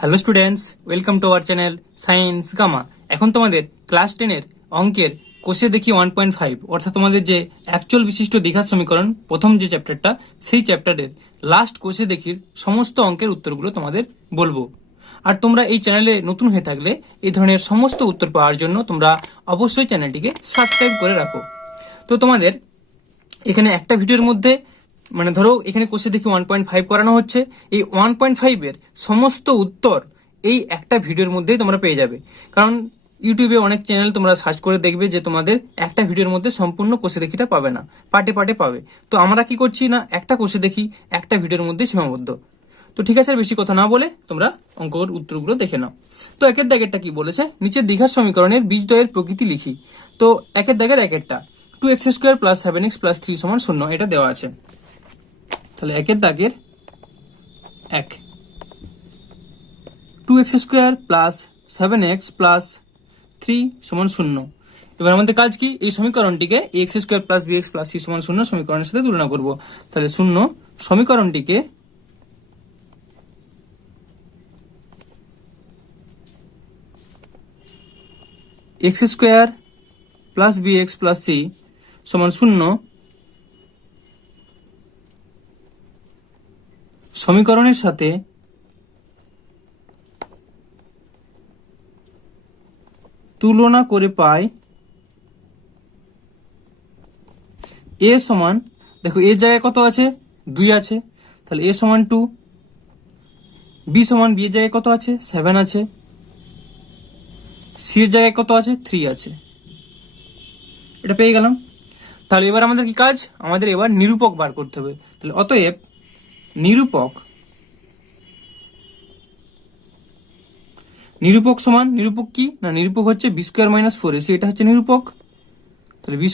Hello students, welcome to our channel Science Gamma. এখন তোমাদের class 10-এর অঙ্কের কোষে দেখি 1.5 অর্থাৎ তোমাদের যে অ্যাকচুয়াল বিশিষ্ট দ্বিঘাত সমীকরণ প্রথম যে চ্যাপ্টারটা, সেই চ্যাপ্টারের লাস্ট কোষে দেখির সমস্ত অঙ্কের উত্তরগুলো তোমাদের বলবো। আর তোমরা এই চ্যানেলে নতুন হয়ে থাকলে এই ধরনের সমস্ত উত্তর পাওয়ার জন্য তোমরা অবশ্যই চ্যানেলটিকে সাবস্ক্রাইব করে রাখো। তো তোমাদের এখানে একটা ভিডিওর মধ্যে মানে ধরো এখানে কোষে দেখি 1.5 করানো হচ্ছে, এই 1.5 এর সমস্ত উত্তর এই একটা ভিডিওর মধ্যেই তোমরা পেয়ে যাবে। কারণ ইউটিউবে অনেক চ্যানেল তোমরা সার্চ করে দেখবে যে তোমাদের একটা ভিডিওর মধ্যে সম্পূর্ণ কোষে দেখিটা পাবে না, পার্টে পার্টে পাবে। তো আমরা কি করছি না, একটা কোষে দেখি একটা ভিডিওর মধ্যে সীমাবদ্ধ। তো ঠিক আছে, আর বেশি কথা না বলে তোমরা অঙ্কের উত্তরগুলো দেখে নাও। তো একের দাগেরটা কি বলেছে, নিচের দ্বিঘাত সমীকরণের বীজদ্বয়ের প্রকৃতি লিখি। তো একের দাগের একেরটা 2x² + 7x + 3 = 0 এটা দেওয়া আছে। তাহলে একের দাগের 1 2x² + 7x + 3 = 0। এবার আমাদের কাজ কি, এই সমীকরণটিকে ax² + bx + c = 0 সমীকরণের সাথে তুলনা করব। তাহলে 0 সমীকরণটিকে x² + bx + c = 0 সমীকরণের সাথে তুলনা করে পাই a সমান, দেখো এর জায়গায় কত আছে, 2 আছে, তাহলে a সমান 2, b সমান b এর জায়গায় কত আছে, 7 আছে, c এর জায়গায় কত আছে, 3 আছে। এটা পেয়ে গেলাম। তাহলে এবার আমাদের কি কাজ, আমাদের এবার নিরূপক বার করতে হবে। তাহলে অতএব নিরূপক সমান, নিরূপক কি না, নিরূপক হচ্ছে b² - 4ac, এটা হচ্ছে নিরূপক। তাহলে b² -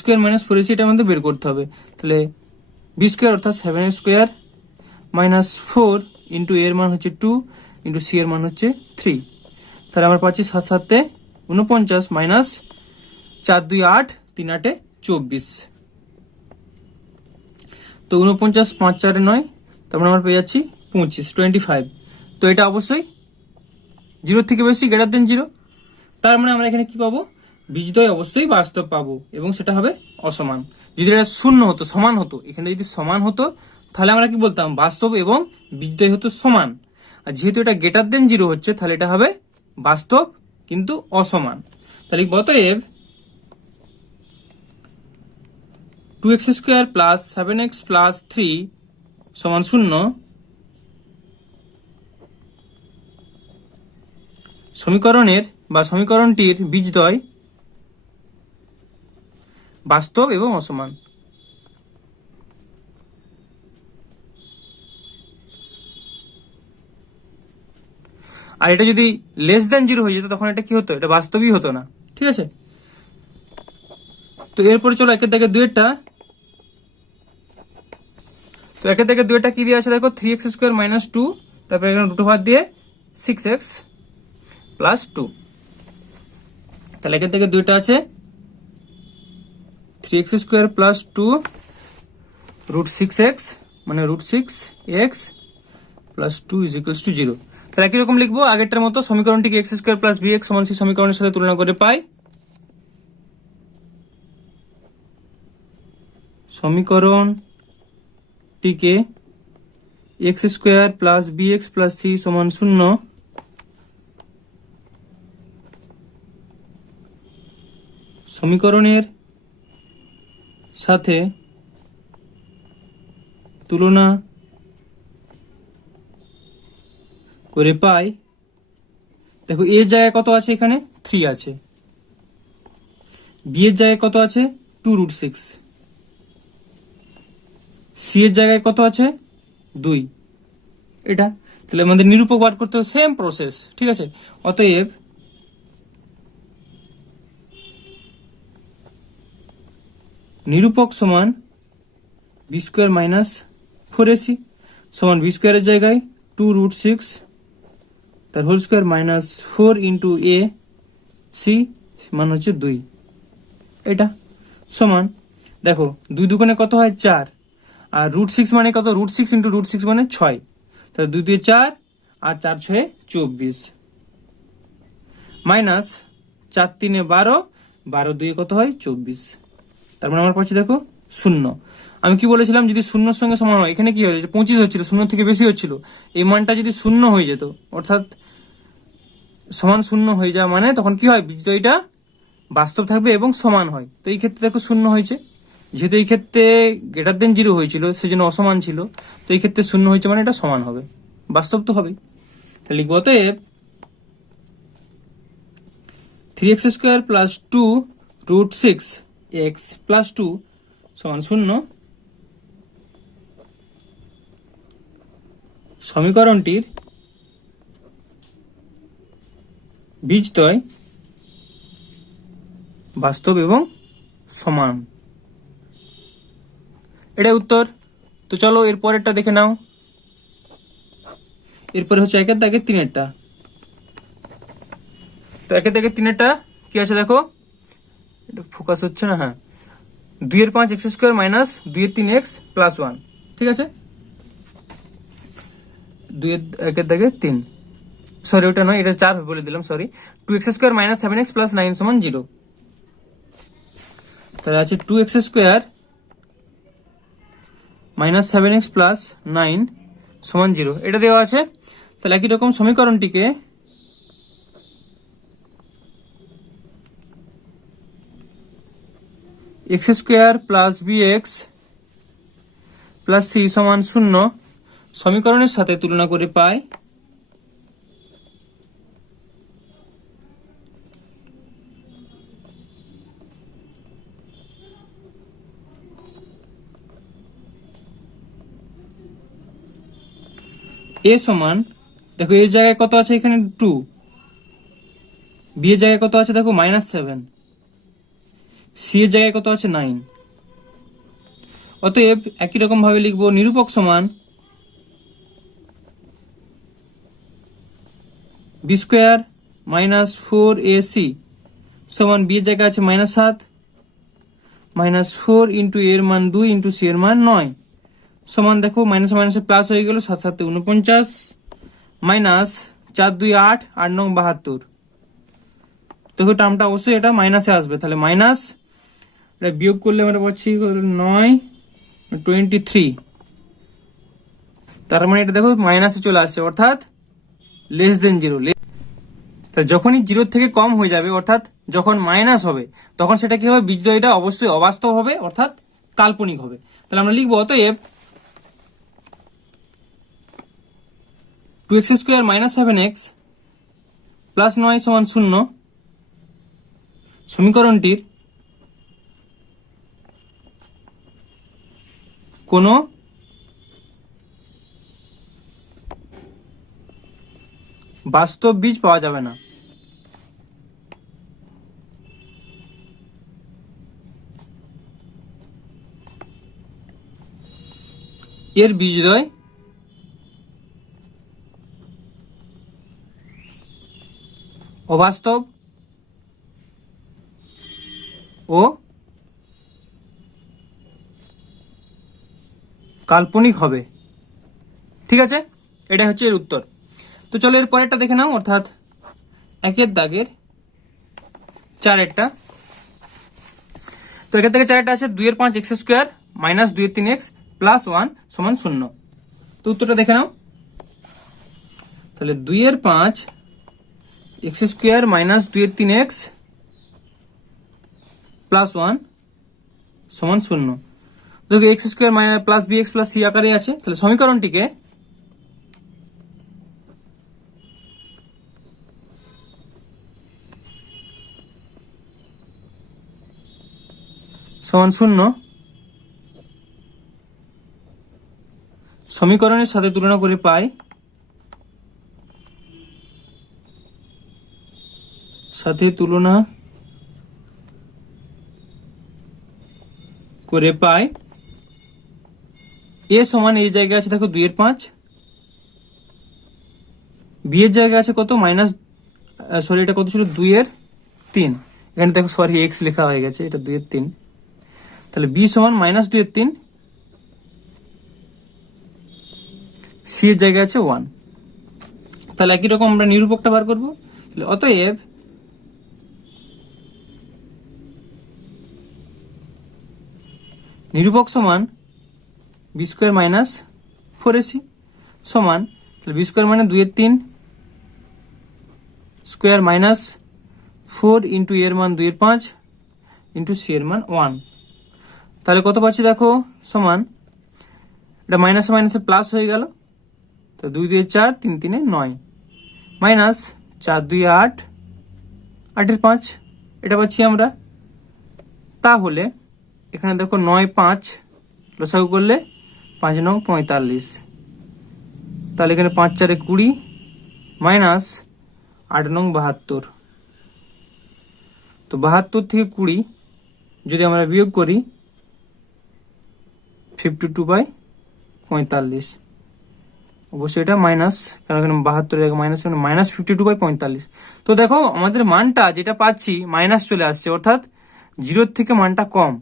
4ac এটা আমাদের বের করতে হবে। তাহলে b² অর্থাৎ 7² - 4 ইন্টু এর মান হচ্ছে 2 ইন্টু c এর মান হচ্ছে 3। তাহলে আমরা পাচ্ছি 7 7 49 মাইনাস 4 2 8 3 8 24। তো 49 5 4 9, তারপরে আমরা পেয়ে যাচ্ছি 25 তো এটা অবশ্যই 0 থেকে বেশি, গ্রেটার দেন 0। তার মানে আমরা এখানে কি পাবো, বীজদ্বয় অবশ্যই বাস্তব পাবো এবং সেটা হবে অসমান। যদি এটা শূন্য হতো, সমান হতো, এখানে যদি সমান হতো তাহলে আমরা কি বলতাম, বাস্তব এবং বীজদ্বয় হতো সমান। আর যেহেতু এটা গ্রেটার দেন 0 হচ্ছে, তাহলে এটা হবে বাস্তব কিন্তু অসমান। তাহলে অতএব 2x² + 7x + 3 = 0 সমীকরণের বা সমীকরণটির বীজদ্বয় বাস্তব এবং অসমান। আর এটা যদি লেস দেন 0 হয়ে যেত তখন এটা কি হতো, এটা বাস্তবই হতো না। ঠিক আছে, তো এরপরে চলো একের দাগের 2-এরটা। তো একের দাগের 2-এরটা কি দিয়ে আছে দেখো, 3x² - 2, তারপরে এখানে দুটো ভাগ দিয়ে 6x + 2। তাহলে একের দাগের 2-টা আছে 3x² + 2 √6x মানে √6x + 2 = 0। তাহলে একই রকম লিখবো আগেরটার মতো, সমীকরণটিকে x² + bx = c সমীকরণের সাথে তুলনা করে পাই সমীকরণটিকে x² + bx + c = 0 সমীকরণের সাথে তুলনা করে পাই। দেখো এর জায়গায় কত আছে, এখানে 3 আছে, বি এর জায়গায় কত আছে 2√6, সি এর জায়গায় কত আছে 2। এটা তাহলে আমাদের নিরূপক বার করতে হবে, সেম প্রসেস। ঠিক আছে, অতএব নিরূপক সমান b² - 4ac সমান b² এর জায়গায় 2√6 তার whole square -4 into a c মান হচ্ছে 2। এটা সমান, দেখো 2 দুগুণে কত হয় 4, আর √6 মানে কত, √6 × √6 মানে 6, তাহলে 2 দিয়ে 4 আর 4 6 24 মাইনাস 4 3 12, 12 2 কত হয় 24। তার মানে আমার পাচ্ছি দেখো 0। আমি কি বলেছিলাম, যদি শূন্যর সঙ্গে সমান হয়, এখানে কি হয়েছে 25 হচ্ছিল, 0 থেকে বেশি হচ্ছিল, এই মানটা যদি 0 হয়ে যেত, অর্থাৎ সমান 0 হয়ে যাওয়া মানে তখন কি হয়, বীজদ্বয়টা বাস্তব থাকবে এবং সমান হয়। তো এই ক্ষেত্রে দেখো 0 হয়েছে, যেহেতু এই ক্ষেত্রে গ্রেটার দেন 0 হয়েছিল সেজন্য অসমান ছিল, তো এই ক্ষেত্রে 0 হয়েছে মানে এটা সমান হবে, বাস্তব তো হবেই। তাহলে লিখবো অতএব 3x square plus 2 root 6x plus 2 সমান 0। সমীকরণটির বীজদ্বয় বাস্তব এবং সমান। এটাই উত্তর। তো চলো এর পরেরটা দেখে নাও। এরপরে হচ্ছে একের দাগের 3-এরটা। তো একের দাগের 3-এরটা কি আছে দেখো, এটা ফোকাস হচ্ছে না। হ্যাঁ, 2/5 x square minus 2/3 x plus 1। ঠিক আছে, 1-এর দাগে 3, সরি ওটা নয়, এটা 4 বলে দিলাম, sorry. 2x square minus 7x plus 9 সমান 0। তাহলে আছে 2x square minus 7x plus 9 সমান 0, এটা দেওয়া আছে। তাহলে একই রকম সমীকরণটিকে x square plus bx plus c সমান 0 সমীকরণের সাথে তুলনা করে পাই a সমান, দেখো এর জায়গায় কত আছে, এখানে 2, b এর জায়গায় কত আছে দেখো -7, c এর জায়গায় কত আছে 9। অতএব একই রকম ভাবে লিখবো নিরূপক সমান b স্কোয়ার মাইনাস 4ac সমান b এর জায়গায় আছে -7 মাইনাস 4 ইন্টু এর মান 2 ইন্টু c এর মান 9 সমান, দেখো মাইনাস মাইনাসে প্লাস হয়ে গেল, 7 7 49 মাইনাস 4 2 8 8 9 72। দেখো টার্মটা অবশ্যই এটা মাইনাসে আসবে, তাহলে মাইনাস, এটা বিয়োগ করলে আমরা পাচ্ছি 9 23। তার মানে এটা দেখো মাইনাসে চলে আসছে, অর্থাৎ লেস দেন 0। তা যখনই 0 থেকে কম হয়ে যাবে, অর্থাৎ যখন মাইনাস হবে, তখন সেটা কি হবে, বীজদ্বয়টা অবশ্যই অবাস্তব হবে, অর্থাৎ কাল্পনিক হবে। তাহলে আমরা লিখবো অতএব 2x square minus 7x plus 9 সমান 0 সমীকরণটির কোনো বাস্তব বীজ পাওয়া যাবে না। এর বীজদ্বয় অবাস্তব ও কাল্পনিক হবে। ঠিক আছে, এটাই হচ্ছে এর উত্তর। তো চলো এর পরেরটা দেখে নাও, অর্থাৎ একের দাগের 4-এরটা। তো একের দাগের 4-এরটা আছে 2/5 x square minus 2/3 x plus 1 সমান 0। তো উত্তরটা দেখে নাও। তাহলে 2/5 x square minus 2/3 x plus 1 সমান 0। দেখো x square minus plus bx plus c আকারে আছে। তাহলে সমীকরণটিকে সমান 0 সমীকরণের সাথে তুলনা করে পাই a সমান এই জায়গায় আছে দেখো 2/5, b এর জায়গায় আছে কত মাইনাস, সরি এটা কত ছিল 2/3, এখানে দেখো সরি x লেখা হয়ে গেছে, এটা 2/3। তাহলে b সমান -2/3, c এর জায়গায় আছে 1। তাহলে একই রকম আমরা নিরূপকটা বার করবো। অতএব নিরূপক সমান বি স্কোয়ার মাইনাস 4ac সমান, তাহলে বি স্কোয়ার মানে 2/3 স্কোয়ার মাইনাস 4 ইন্টু এর মান 2/5 ইন্টু সি এর মান 1। তাহলে কত পাচ্ছি দেখো, সমান এটা মাইনাসে মাইনাসে প্লাস হয়ে গেল, তো 2 2 4 3 3 9 মাইনাস 4 2 8 8 5 এটা পাচ্ছি আমরা। তাহলে এখানে দেখো 9 5 লসাগু করলে 5 9 45, তাহলে এখানে 5 4 20 মাইনাস 8 9 72। তো 72 থেকে 20 যদি আমরা বিয়োগ করি 52/45, অবশ্যই এটা মাইনাস, কারণ এখানে 72 মাইনাস, মাইনাস 52/45। তো দেখো আমাদের মানটা যেটা পাচ্ছি মাইনাস চলে আসছে, অর্থাৎ 0 থেকে মানটা কম।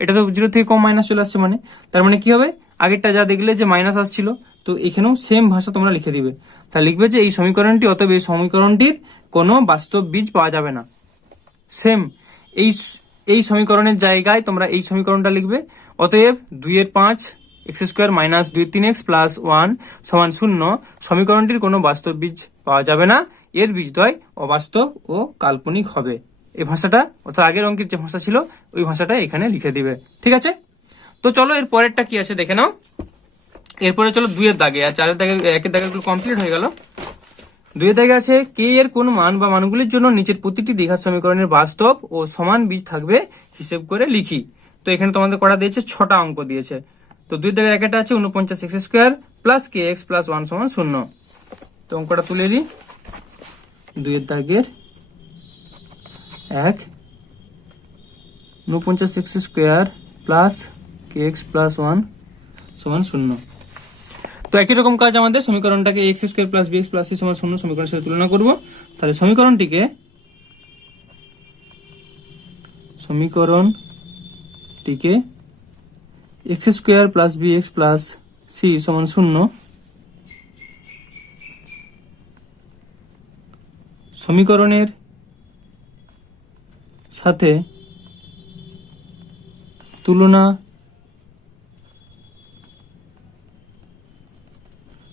এটা তো 0 থেকে কম মাইনাস চলে আসছে, মানে তার মানে কি হবে, আগেরটা যা দেখলে যে মাইনাস আসছিল, তো এখানেও সেম ভাষা তোমরা লিখে দিবে। তা লিখবে যে এই সমীকরণটি, অতএব এই সমীকরণটির কোনো বাস্তব বীজ পাওয়া যাবে না। সেম এই সমীকরণের জায়গায় তোমরা এই সমীকরণটা লিখবে, অতএব 2/5 x square minus 2 3 x plus 1 সমান 0 সমীকরণটির কোনো বাস্তব বীজ পাওয়া যাবে না, এর বীজদ্বয় অবাস্তব ও কাল্পনিক হবে। এই ভাষাটা, অর্থাৎ আগের অঙ্কের যে ভাষা ছিল ওই ভাষাটা এখানে লিখে দিবে। ঠিক আছে, তো চলো এর পরেরটা কি আছে দেখে নাও। এরপরে চলো 2 এর দাগে, আর 4 এর দাগে 1 এর দাগের কমপ্লিট হয়ে গেল। 2 এর দাগে আছে কে এর কোন মান বা মানগুলির জন্য নিচের প্রতিটি দ্বিঘাত সমীকরণের বাস্তব ও সমান বীজ থাকবে হিসেব করে লিখি। তো এখানে তোমাদের করা দিয়েছে 6টা অঙ্ক দিয়েছে। তো 2 এর দাগের একটা আছে 49 x square plus k x plus 1 সমান 0। তো অঙ্কটা তুলে দিই। 2 এর দাগের 1 49 x square plus k x plus 1 সমান 0। তো একই রকম কাজ আমাদের, সমীকরণটাকে x square plus B x plus C সমান 0 সমীকরণের সাথে তুলনা করব। তাহলে সমীকরণটিকে x square plus B x plus C সমান 0 সমীকরণের সাথে তুলনা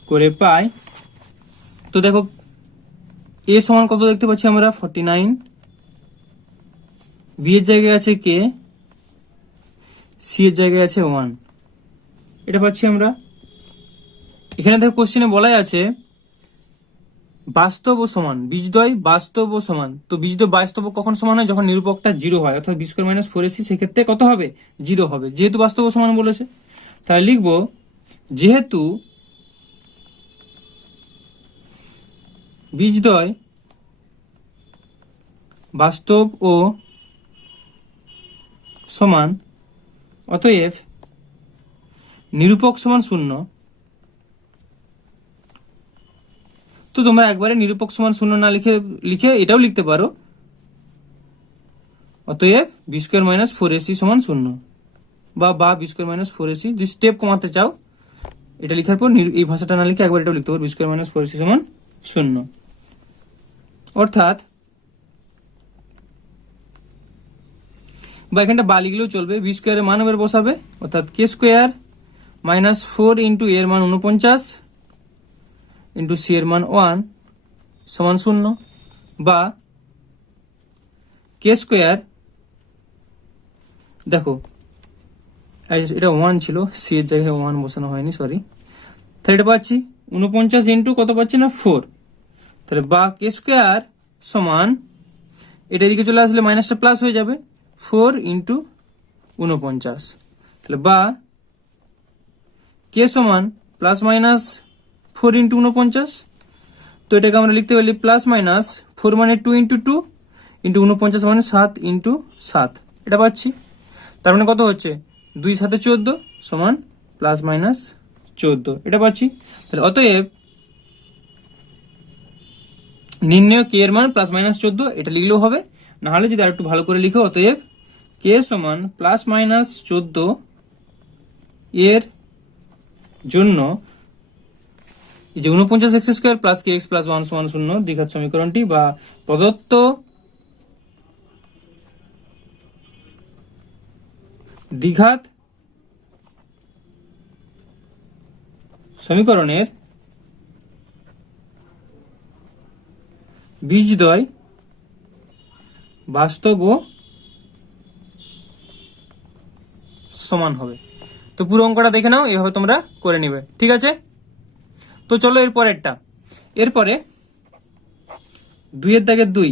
করে পাই। তো দেখো এ সমান কত দেখতে পাচ্ছি আমরা 49, বি এর জায়গায় আছে কে, সি এর জায়গায় আছে 1, এটা পাচ্ছি আমরা। এখানে দেখো কোশ্চেনে বলাই আছে বাস্তব ও সমান, বীজদ্বয় বাস্তব ও সমান। তো বীজদ্বয় বাস্তব কখন সমান হয়, যখন নিরূপকটা 0 হয়, অর্থাৎ বি স্কয়ার মাইনাস 4ac সেক্ষেত্রে কত হবে, 0 হবে, যেহেতু বাস্তব ও সমান বলেছে। তাহলে লিখবো যেহেতু বীজদ্বয় বাস্তব ও সমান, অতএব নিরূপক সমান 0। তো তোমরা একবারে নিরূপক সমান 0 না লিখে এটাও লিখতে পারো, অতএব বি স্কয়ার মাইনাস 4ac সমান 0, বা বি স্কয়ার মাইনাস 4ac। যদি স্টেপ কমাতে চাও এটা লিখার পর এই ভাষাটা না লিখে একবার এটাও লিখতে পারো, বি স্কয়ার মাইনাস 4ac সমান 0। অর্থাৎ বা এখানটা বা লিখলেও চলবে, বি স্কোয়ারের মান এবার বসাবে, অর্থাৎ কে স্কোয়ার মাইনাস 4 ইন্টু এর মান 49 ইন্টু সি এর মান 1 সমান 0, বা কে স্কোয়ার, দেখো এটা 1 ছিল, সি এর জায়গায় 1 বসানো হয়নি, সরি। তাহলে এটা পাচ্ছি 49 ইন্টু কত পাচ্ছি না 4, তাহলে বা কে স্কোয়ার সমান, এটা এদিকে চলে আসলে মাইনাসটা প্লাস হয়ে যাবে, 4 ইন্টু 49, তাহলে বা কে সমান প্লাস মাইনাস 4 ইন্টু 49। তো এটাকে আমরা লিখতে পারি প্লাস মাইনাস 4 মানে 2 ইন্টু 2 ইন্টু 49 মানে 7 ইন্টু 7, এটা পাচ্ছি। তার মানে কত হচ্ছে 2 7 14 সমান প্লাস মাইনাস 14, এটা পাচ্ছি। তাহলে অতএব নির্ণয় কে এর মান প্লাস মাইনাস 14, এটা লিখলেও হবে, না হলে যদি আর একটু ভালো করে লিখো, অতএব কে সমান প্লাস মাইনাস 14 এর জন্য এই যে 49x² প্লাস kx প্লাস 1 সমান 0 দ্বিঘাত সমীকরণটি বা প্রদত্ত দ্বিঘাত সমীকরণের বীজদ্বয় বাস্তব ও সমান হবে। তো পুরো অঙ্কটা দেখে নাও, এভাবে তোমরা করে নিবে, ঠিক আছে। তো চলো এরপরে 2 এর দাগের 2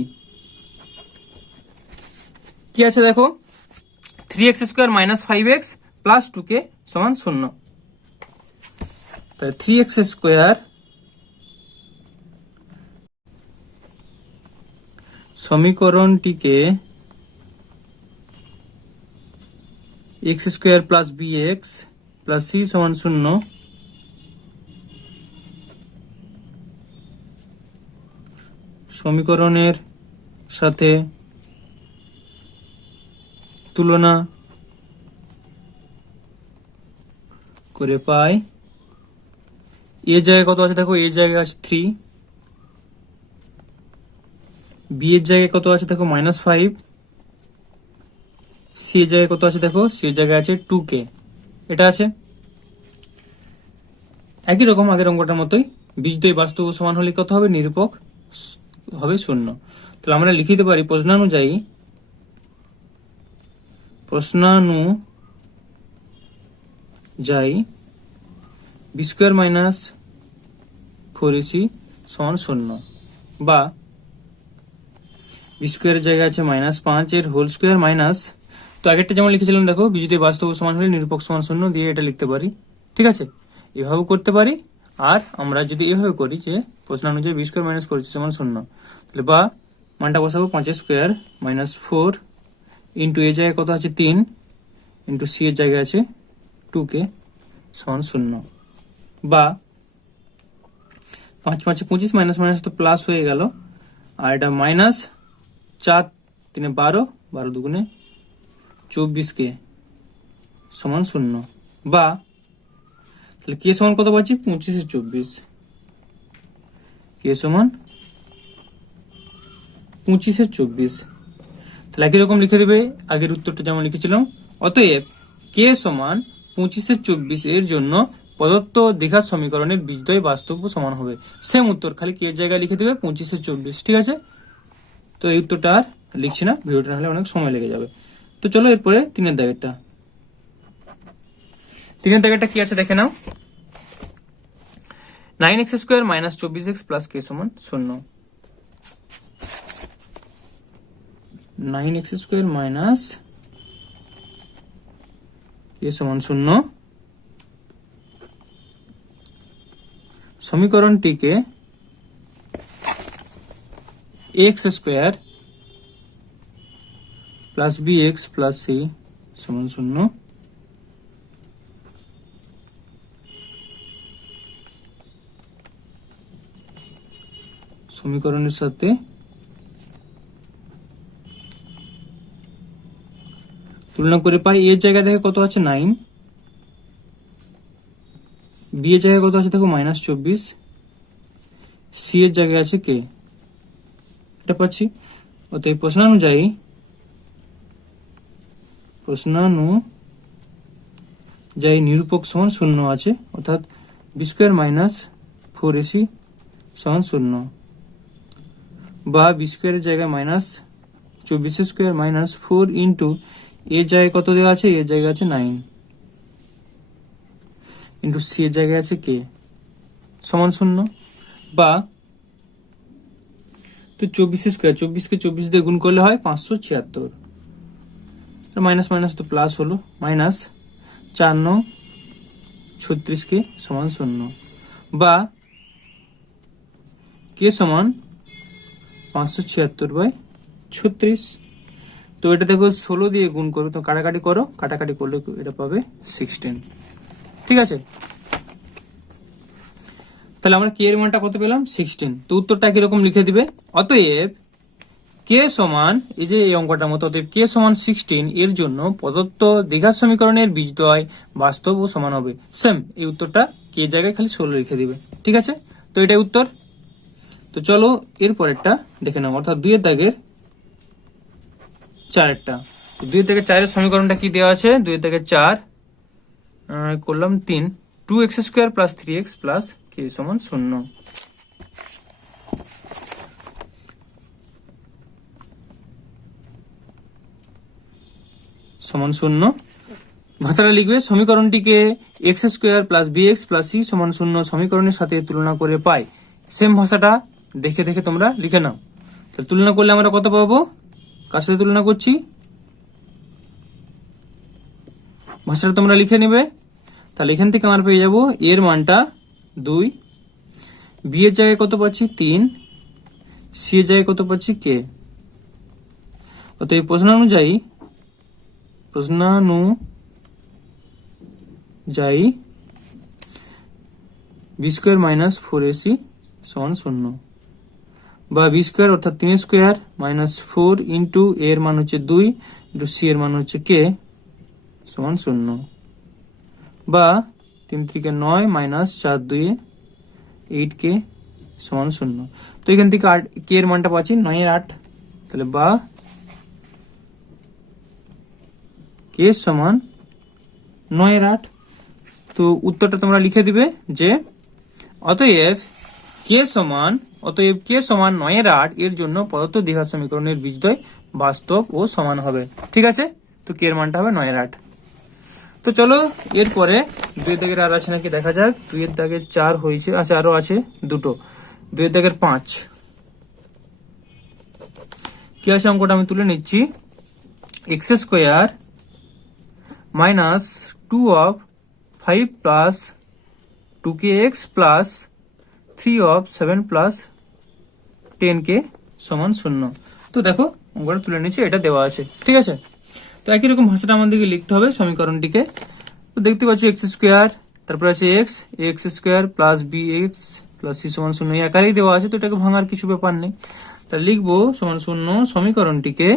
কি আছে দেখো, 3x² - 5x প্লাস 2k সমান 0। তাই 3x² সমীকরণটিকে x² plus bx plus c সমান 0 সমীকরণের সাথে তুলনা করে পাই। এর জায়গায় কত আছে দেখো, এর জায়গায় আছে 3, বি এর জায়গায় কত আছে দেখো -5, সি এর জায়গায় কত আছে দেখো, সি এর জায়গায় আছে 2k। এটা আছে একই রকম আগের অঙ্কটার মতোই, বীজদ্বয় বাস্তব ও সমান হলে কত হবে, নিরূপক হবে 0। তাহলে আমরা লিখে দিতে পারি প্রশ্নানুযায়ী b² - 4ac সমান 0, বা b² এর জায়গায় আছে -5 এর হোল স্কোয়ার মাইনাস, তো আগেরটা যেমন লিখেছিলাম দেখো, বীজদ্বয় বাস্তব ও সমান হলে নিরূপক সমান 0 দিয়ে এটা লিখতে পারি, ঠিক আছে। এভাবেও করতে পারি, আর আমরা যদি এভাবে করি যে প্রশ্নানুযায়ী b² - 4ac সমান 0, তাহলে বা মানটা বসাবো 5² - 4 ইন্টু এ জায়গায় কত আছে 3 ইন্টু সি এর জায়গায় আছে 2k সমান 0, বা 5 5 25 মাইনাস মাইনাস তো প্লাস হয়ে গেল, আর এটা -4 3 12 12 2 24k সমান 0, বা তাহলে কে সমান কত পাচ্ছি 25 এর 24, কে সমান 25 এর 24। তাহলে একই রকম লিখে দেবে আগের উত্তরটা যেমন লিখেছিলাম। অতএব কে সমান 25 এর 24 এর জন্য প্রদত্ত দ্বিঘাত সমীকরণের বীজদ্বয় বাস্তব ও সমান হবে। সেম উত্তর, খালি কে এর জায়গায় লিখে দেবে 25 এর 24, ঠিক আছে। তো এই উত্তরটা আর লিখছি না, ভিডিওটা হলে অনেক সময় লেগে যাবে। তো চলো এরপরে 3 এর দাগেরটা। 3 এর দাগেরটা কি আছে দেখে নাও, 9x² - 24x প্লাস k সমান 0। 9x² মাইনাস k সমান 0 সমীকরণটিকে x² plus bx plus c সমান 0 সমীকরণের সাথে তুলনা করে পাই। এর জায়গায় দেখে কত আছে 9, বি এর জায়গায় কত আছে দেখো -24, সি এর জায়গায় আছে কে, এটা পাচ্ছি। অতএব প্রশ্নানুযায়ী নিরূপক সমান 0 আছে, অর্থাৎ b² - 4ac সমান 0, বা b² এর জায়গায় -24² - 4 ইন্টু এর জায়গায় কত দেওয়া আছে, এর জায়গায় আছে 9 ইন্টু সি এর জায়গায় আছে কে সমান 0, বা তো 24² 24কে 24 দিয়ে গুণ করলে হয় 576, মাইনাস মাইনাস তো প্লাস হলো, -4 9 36k সমান 0, বা কে সমান 576/36। তো এটা দেখো 16 দিয়ে গুণ করো, তো কাটাকাটি করো, কাটাকাটি করলে এটা পাবে 16, ঠিক আছে। তাহলে আমরা কে এর মানটা কত পেলাম 16। তো উত্তরটা কিরকম লিখে দিবে, অতএব কে সমান, এই যে এই অঙ্কটার মতো, অতএব কে সমান 16 এর জন্য প্রদত্ত দ্বিঘাত সমীকরণের বীজদ্বয় বাস্তব ও সমান হবে। সেম এই উত্তরটা কে জায়গায় খালি 16 লিখে দিবে, ঠিক আছে। তো এটাই উত্তর। তো চলো এরপরেরটা দেখে নাও, অর্থাৎ 2 এর দাগের 4-এরটা। 2 এর দাগের 4-এর সমীকরণটা কি দেওয়া আছে? 2 এর দাগের 4 করলাম 3, 2x² + 3x + k = 0। সমান 0। ভাষাটা লিখবে, সমীকরণটিকে x² + bx + c = 0 সমীকরণের সাথে তুলনা করে পাই। সেম ভাষাটা দেখে দেখে তোমরা লিখে নাও। তাহলে তুলনা করলে আমরা কত পাবো? কার সাথে তুলনা করছি? ভাষাটা তোমরা লিখে নেবে। তাহলে এখান থেকে আমরা পেয়ে যাবো এর মানটা 2, বি এর জায়গায় কত পাচ্ছি 3, সি এর জায়গায় কত পাচ্ছি কে। অতএব প্রশ্নানুযায়ী b² - 4ac = 0, বা b² অর্থাৎ 3² - 4 ইন্টু এর মান হচ্ছে 2 ইন্টু সি এর মান হচ্ছে কে = 0, বা 3 × 9 - 4 × 2 8k = 0। তো এখান থেকে কে এর মানটা পাচ্ছি 9 এর 8। তাহলে বা কে সমান 9 এর 8। তো উত্তরটা তোমরা লিখে দিবে যে অতএব কে সমান 9 এর 8 এর জন্য প্রদত্ত দ্বিঘাত সমীকরণের বীজদ্বয় বাস্তব ও সমান হবে। ঠিক আছে, তো কে এর মানটা হবে 9 এর 8। তো চলো এরপরে 2 এর দাগের আর আছে নাকি দেখা যাক। 2 এর দাগের 4 হয়েছে, আচ্ছা আরো আছে দুটো। 2 এর দাগের 5 কি আছে অঙ্কটা আমি তুলে নিচ্ছি। x² - 2 of 5 plus 2kx plus 3 of 7 plus 10k = 0। তো দেখো অঙ্কটা তুলে নিচ্ছি, এটা দেওয়া আছে। ঠিক আছে, তো একই রকম ভাষাটা আমাদেরকে লিখতে হবে সমীকরণটিকে। তো দেখতে পাচ্ছ x², তারপর আছে x² plus bx plus c = 0 এই আকারেই দেওয়া আছে। তো এটাকে ভাঙার কিছু ব্যাপার নেই। তাহলে লিখবো = 0 সমীকরণটিকে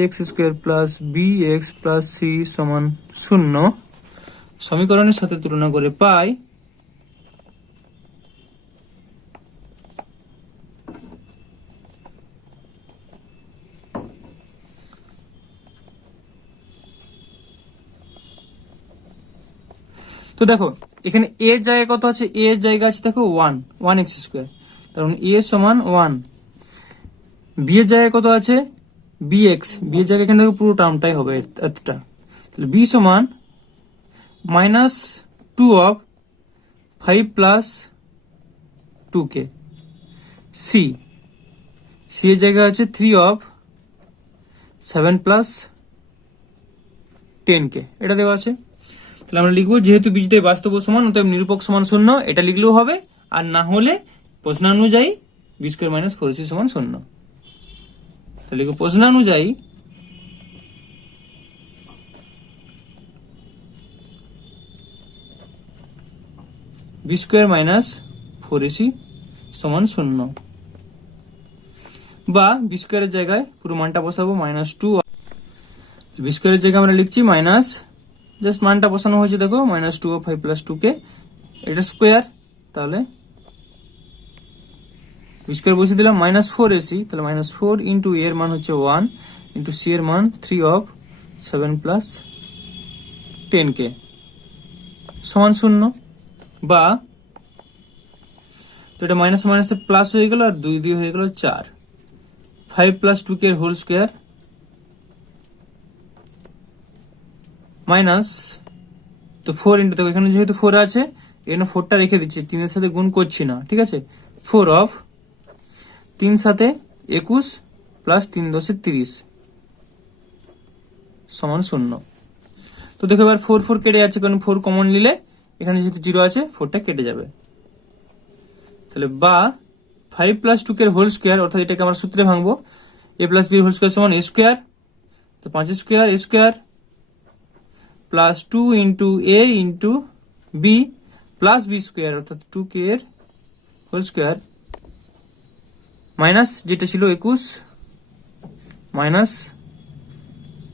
ax² plus bx plus c = 0 সমীকরণের সাথে তুলনা করে পাই তো দেখো এখানে a এর জায়গায় কত আছে? a এর জায়গা আছে দেখো 1x², কারণ a সমান 1। b এর জায়গায় কত আছে? bx, b এর জায়গায় এখানে দেখো পুরো টার্মটাই হবে এতটা। তাহলে b সমান -2 of 5 plus 2k। c এর জায়গায় আছে 3 of 7 plus 10k, এটা দেওয়া আছে। তাহলে আমরা লিখবো যেহেতু বীজদ্বয় বাস্তব ও সমান অতএব নিরূপক সমান 0, এটা লিখলেও হবে। আর না হলে প্রশ্নানুযায়ী b² - 4ac = 0। তাহলে লিখবো প্রশ্নানুযায়ী b² - 4ac = 0, বা b² এর জায়গায় পুরো মানটা বসাবো -2। b² এর জায়গায় আমরা লিখছি মাইনাস, জাস্ট মানটা বসানো হয়েছে দেখো -2 of 5 plus 2k, এটা স্কোয়ার। তাহলে b² বসিয়ে দিলাম -4ac, তাহলে -4 ইন্টু এর মান হচ্ছে 1 ইন্টু সি এর মান 3 of 7 plus 10k = 0, বা তো এটা মাইনাস মাইনাসে প্লাস হয়ে গেল আর 2 দিয়ে হয়ে গেল 4, 5 plus 2k whole square minus, তো 4 ইন্টু, দেখো এখানে যেহেতু 4 আছে এখানে 4টা রেখে দিচ্ছি, 3 এর সাথে গুণ করছি না। ঠিক আছে, 4 of 3 সাথে 21 প্লাস 3 × 10 = 30 = 0। তো দেখো এবার 4 4 কেটে যাচ্ছে, কারণ 4 কমন নিলে এখানে যেহেতু 0 আছে 4টা কেটে যাবে। তাহলে বা 5 plus 2k হোল স্কোয়ার, অর্থাৎ এটাকে আমরা সূত্রে ভাঙবো, a plus b whole square সমান a², তো 5² a² plus 2 into a into b plus b² অর্থাৎ 2k এর হোল স্কোয়ার মাইনাস যেটা ছিল 21 মাইনাস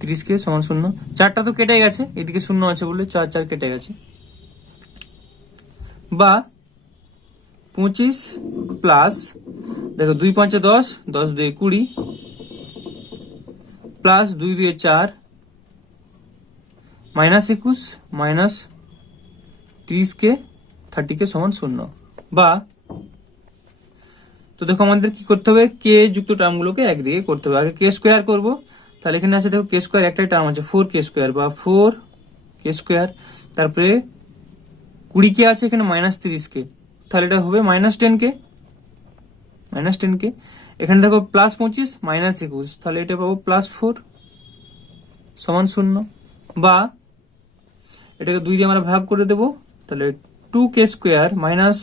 30k সমান 0। 4টা তো কেটে গেছে, এদিকে 0 আছে বলে 4 4 কেটে গেছে। বা 25 প্লাস, দেখো 2 5 10, 10 2 20, plus 2 2 4, minus 21 minus 30k 30k সমান 0। বা তো দেখো আমাদের কি করতে হবে, কে যুক্ত টার্মগুলোকে একদিকে করতে হবে। আগে কে স্কোয়ার করবো, তাহলে এখানে আছে দেখো কে স্কোয়ার একটাই টার্ম আছে 4k স্কোয়ার বা 4k স্কোয়ার, তারপরে 20k আছে এখানে মাইনাস 30k, তাহলে এটা হবে মাইনাস 10k। এখানে দেখো প্লাস 25 মাইনাস 21, তাহলে এটা পাবো প্লাস 4 সমান 0। বা এটাকে 2 দিয়ে আমরা ভাগ করে দেবো, তাহলে 2k square minus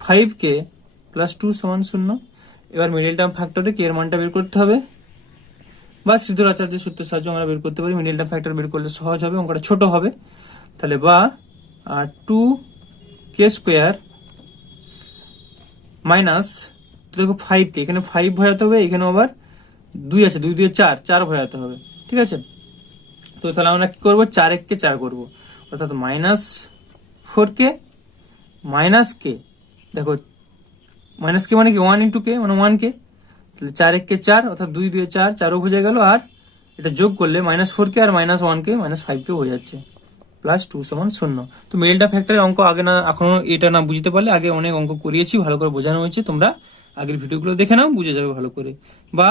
5k plus 2 সমান 0। এবার মিডল টার্ম ফ্যাক্টরে কে এর মানটা বের করতে হবে, বা সিদ্ধর আচার্যের সূত্রের সাহায্যে আমরা বের করতে পারি। মিডল টার্ম ফ্যাক্টর বের করলে সহজ হবে, অঙ্কটা ছোট হবে। তাহলে বা 2k স্কোয়ার মাইনাস, দেখো 5k, এখানে 5 ভয়াতে হবে, এখানে আবার 2 আছে, 2 2 4, 4 ভয়াতে হবে, ঠিক আছে। তো তাহলে আমরা কি করবো, 4 1 কে 4 করবো, অর্থাৎ মাইনাস 4k মাইনাস কে, দেখো মাইনাস কে মানে কি 1 ইন্টু কে মানে 1k, তাহলে 4 1 কে 4, অর্থাৎ 2 2 4, 4ও বুঝে গেল, আর এটা যোগ করলে মাইনাস 4k আর মাইনাস 1k মাইনাস 5k হয়ে যাচ্ছে, প্লাস 2 সমান 0। তো মিডলটা ফ্যাক্টরের অঙ্ক আগে না, এখনো এটা না বুঝতে পারলে আগে অনেক অঙ্ক করিয়েছি, ভালো করে বোঝানো হয়েছে, তোমরা আগের ভিডিওগুলো দেখে নাও, বুঝে যাবে ভালো করে। বা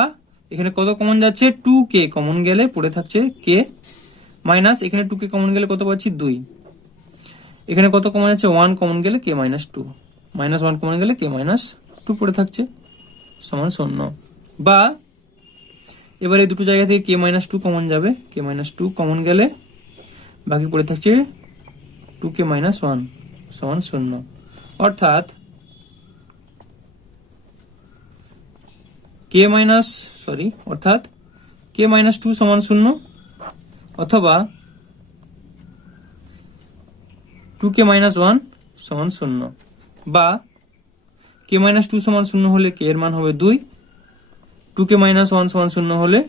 এখানে কত কমন যাচ্ছে, 2k কমন গেলে পড়ে থাকছে k, মাইনাস এখানে 2k কমন গেলে কত পাচ্ছি 2, এখানে কত কমন যাচ্ছে 1 কমন গেলে k মাইনাস 2, মাইনাস 1 কমন গেলে k মাইনাস 2 পড়ে থাকছে সমান 0। বা এবার এই দুটো জায়গা থেকে k মাইনাস 2 কমন যাবে, k মাইনাস 2 কমন গেলে বাকি পড়ে থাকছে 2k মাইনাস 1 সমান 0। অর্থাৎ k মাইনাস 2 সমান 0, অথবা 2k মাইনাস 1 সমান 0। বা k মাইনাস 2 সমান 0 হলে k এর মান হবে 2, 2k মাইনাস 1 সমান 0 হলে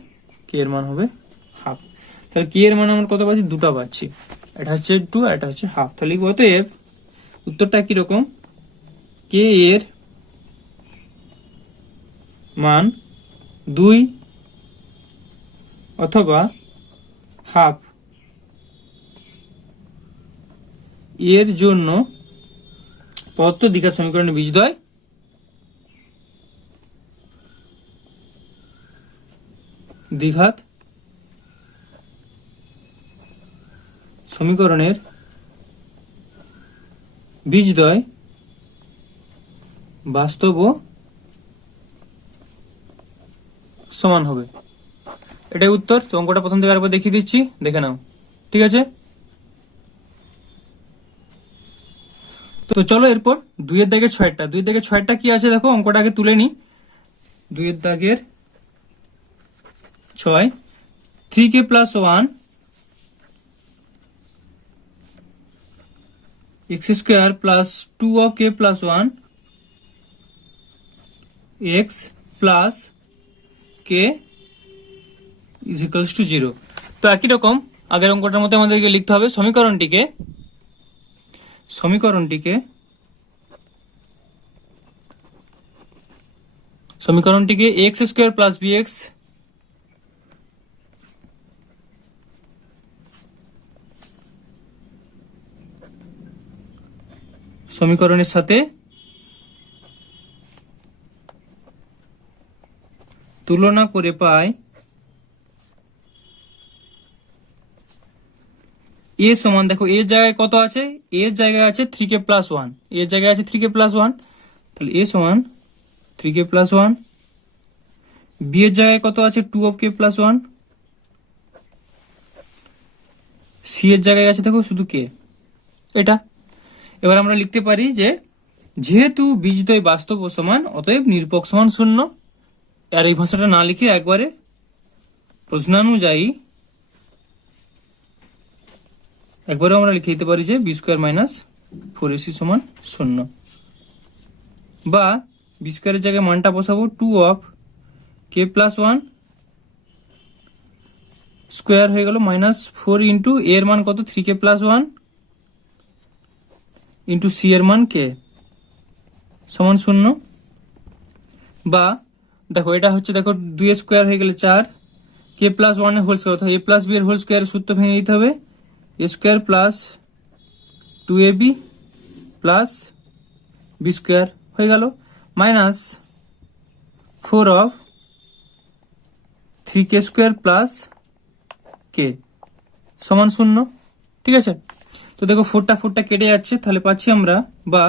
k এর মান হবে হাফ। তাহলে k এর মান আমরা কত পাচ্ছি, দুটো পাচ্ছি, এটা হচ্ছে 2 আর এটা হচ্ছে হাফ। তাহলে অতএব উত্তরটা কিরকম, k এর মান 2 অথবা হাফ এর জন্য প্রদত্ত দ্বিঘাত সমীকরণের বীজদ্বয় দ্বিঘাত সমীকরণের বীজদ্বয় বাস্তব ও সমান হবে। এটাই উত্তর। তো অঙ্কটা প্রথম থেকে আরেকবার দেখিয়ে দিচ্ছি, দেখে নাও, ঠিক আছে। তো চলো এরপর 2 এর দাগের 6টা, 2 এর দাগের 6টা কি আছে দেখো, অঙ্কটা আগে তুলে নি। 2 এর দাগের 6, 3k plus 1 x square plus 2 of k plus 1 x plus k is equals to 0। তো একই রকম আগের অঙ্কটার মধ্যে আমাদেরকে লিখতে হবে সমীকরণটিকে x স্কোয়ার প্লাস bx সমীকরণের সাথে তুলনা করে পাই a সমান, দেখো এর জায়গায় কত আছে, এর জায়গায় আছে 3k প্লাস 1, এর জায়গায় আছে 3k প্লাস 1, তাহলে a সমান 3k প্লাস 1, b এর জায়গায় কত আছে 2 of k প্লাস 1, c এর জায়গায় আছে দেখো শুধু k, এটা। এবার আমরা লিখতে পারি যে যেহেতু বীজদ্বয় বাস্তব ও সমান, অতএব নিরূপক সমান 0। আর এই ভাষাটা না লিখে একবারে প্রশ্নানুযায়ী একবারে আমরা লিখে দিতে পারি যে বি স্কোয়ার মাইনাস 4ac সমান 0। বা বি স্কোয়ারের জায়গায় মানটা বসাবো 2 of k প্লাস 1 স্কোয়ার হয়ে গেল -4 ইন্টু এর মান কত 3k+1 ইন্টু সি এর মান কে সমান 0। বা দেখো এটা হচ্ছে, দেখো 2 এর স্কোয়ার হয়ে গেলে 4, k+1 এর হোল স্কোয়ার অর্থাৎ a+b এর হোল স্কোয়ারের সূত্র ভেঙে দিতে হবে, a square plus 2ab plus B square হয়ে গেল -4 of 3k square plus K সমান 0। ঠিক আছে, তো দেখো 4টা কেটে যাচ্ছে, তাহলে পাচ্ছি আমরা, বা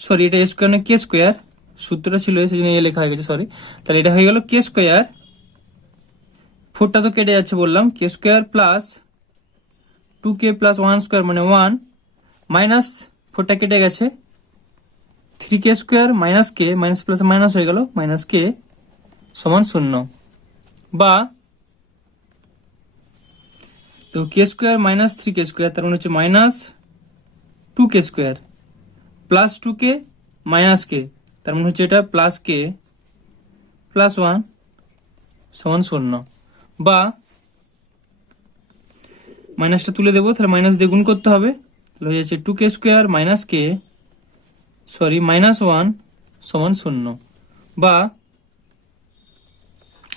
সরি এটা a স্কোয়ার না কে স্কোয়ার, সূত্রটা ছিল সেই জন্য এ লেখা হয়ে গেছে, সরি। তাহলে এটা হয়ে গেল কে স্কোয়ার, 4টা তো কেটে যাচ্ছে বললাম, কে স্কোয়ার প্লাস 2k+1 স্কোয়ার মানে 1 মাইনাস 4টা কেটে গেছে, 3k স্কোয়ার মাইনাস কে মাইনাস প্লাস মাইনাস হয়ে গেল মাইনাস কে সমান 0। বা তো কে স্কোয়ার মাইনাস 3k স্কোয়ার তার মানে হচ্ছে -2k square plus 2k minus কে তার মানে হচ্ছে এটা প্লাস কে প্লাস 1 সমান 0। বা মাইনাসটা তুলে দেবো, তাহলে মাইনাস দিয়ে গুণ করতে হবে, তাহলে হয়ে যাচ্ছে 2k স্কোয়ার মাইনাস কে সরি -1 সমান 0। বা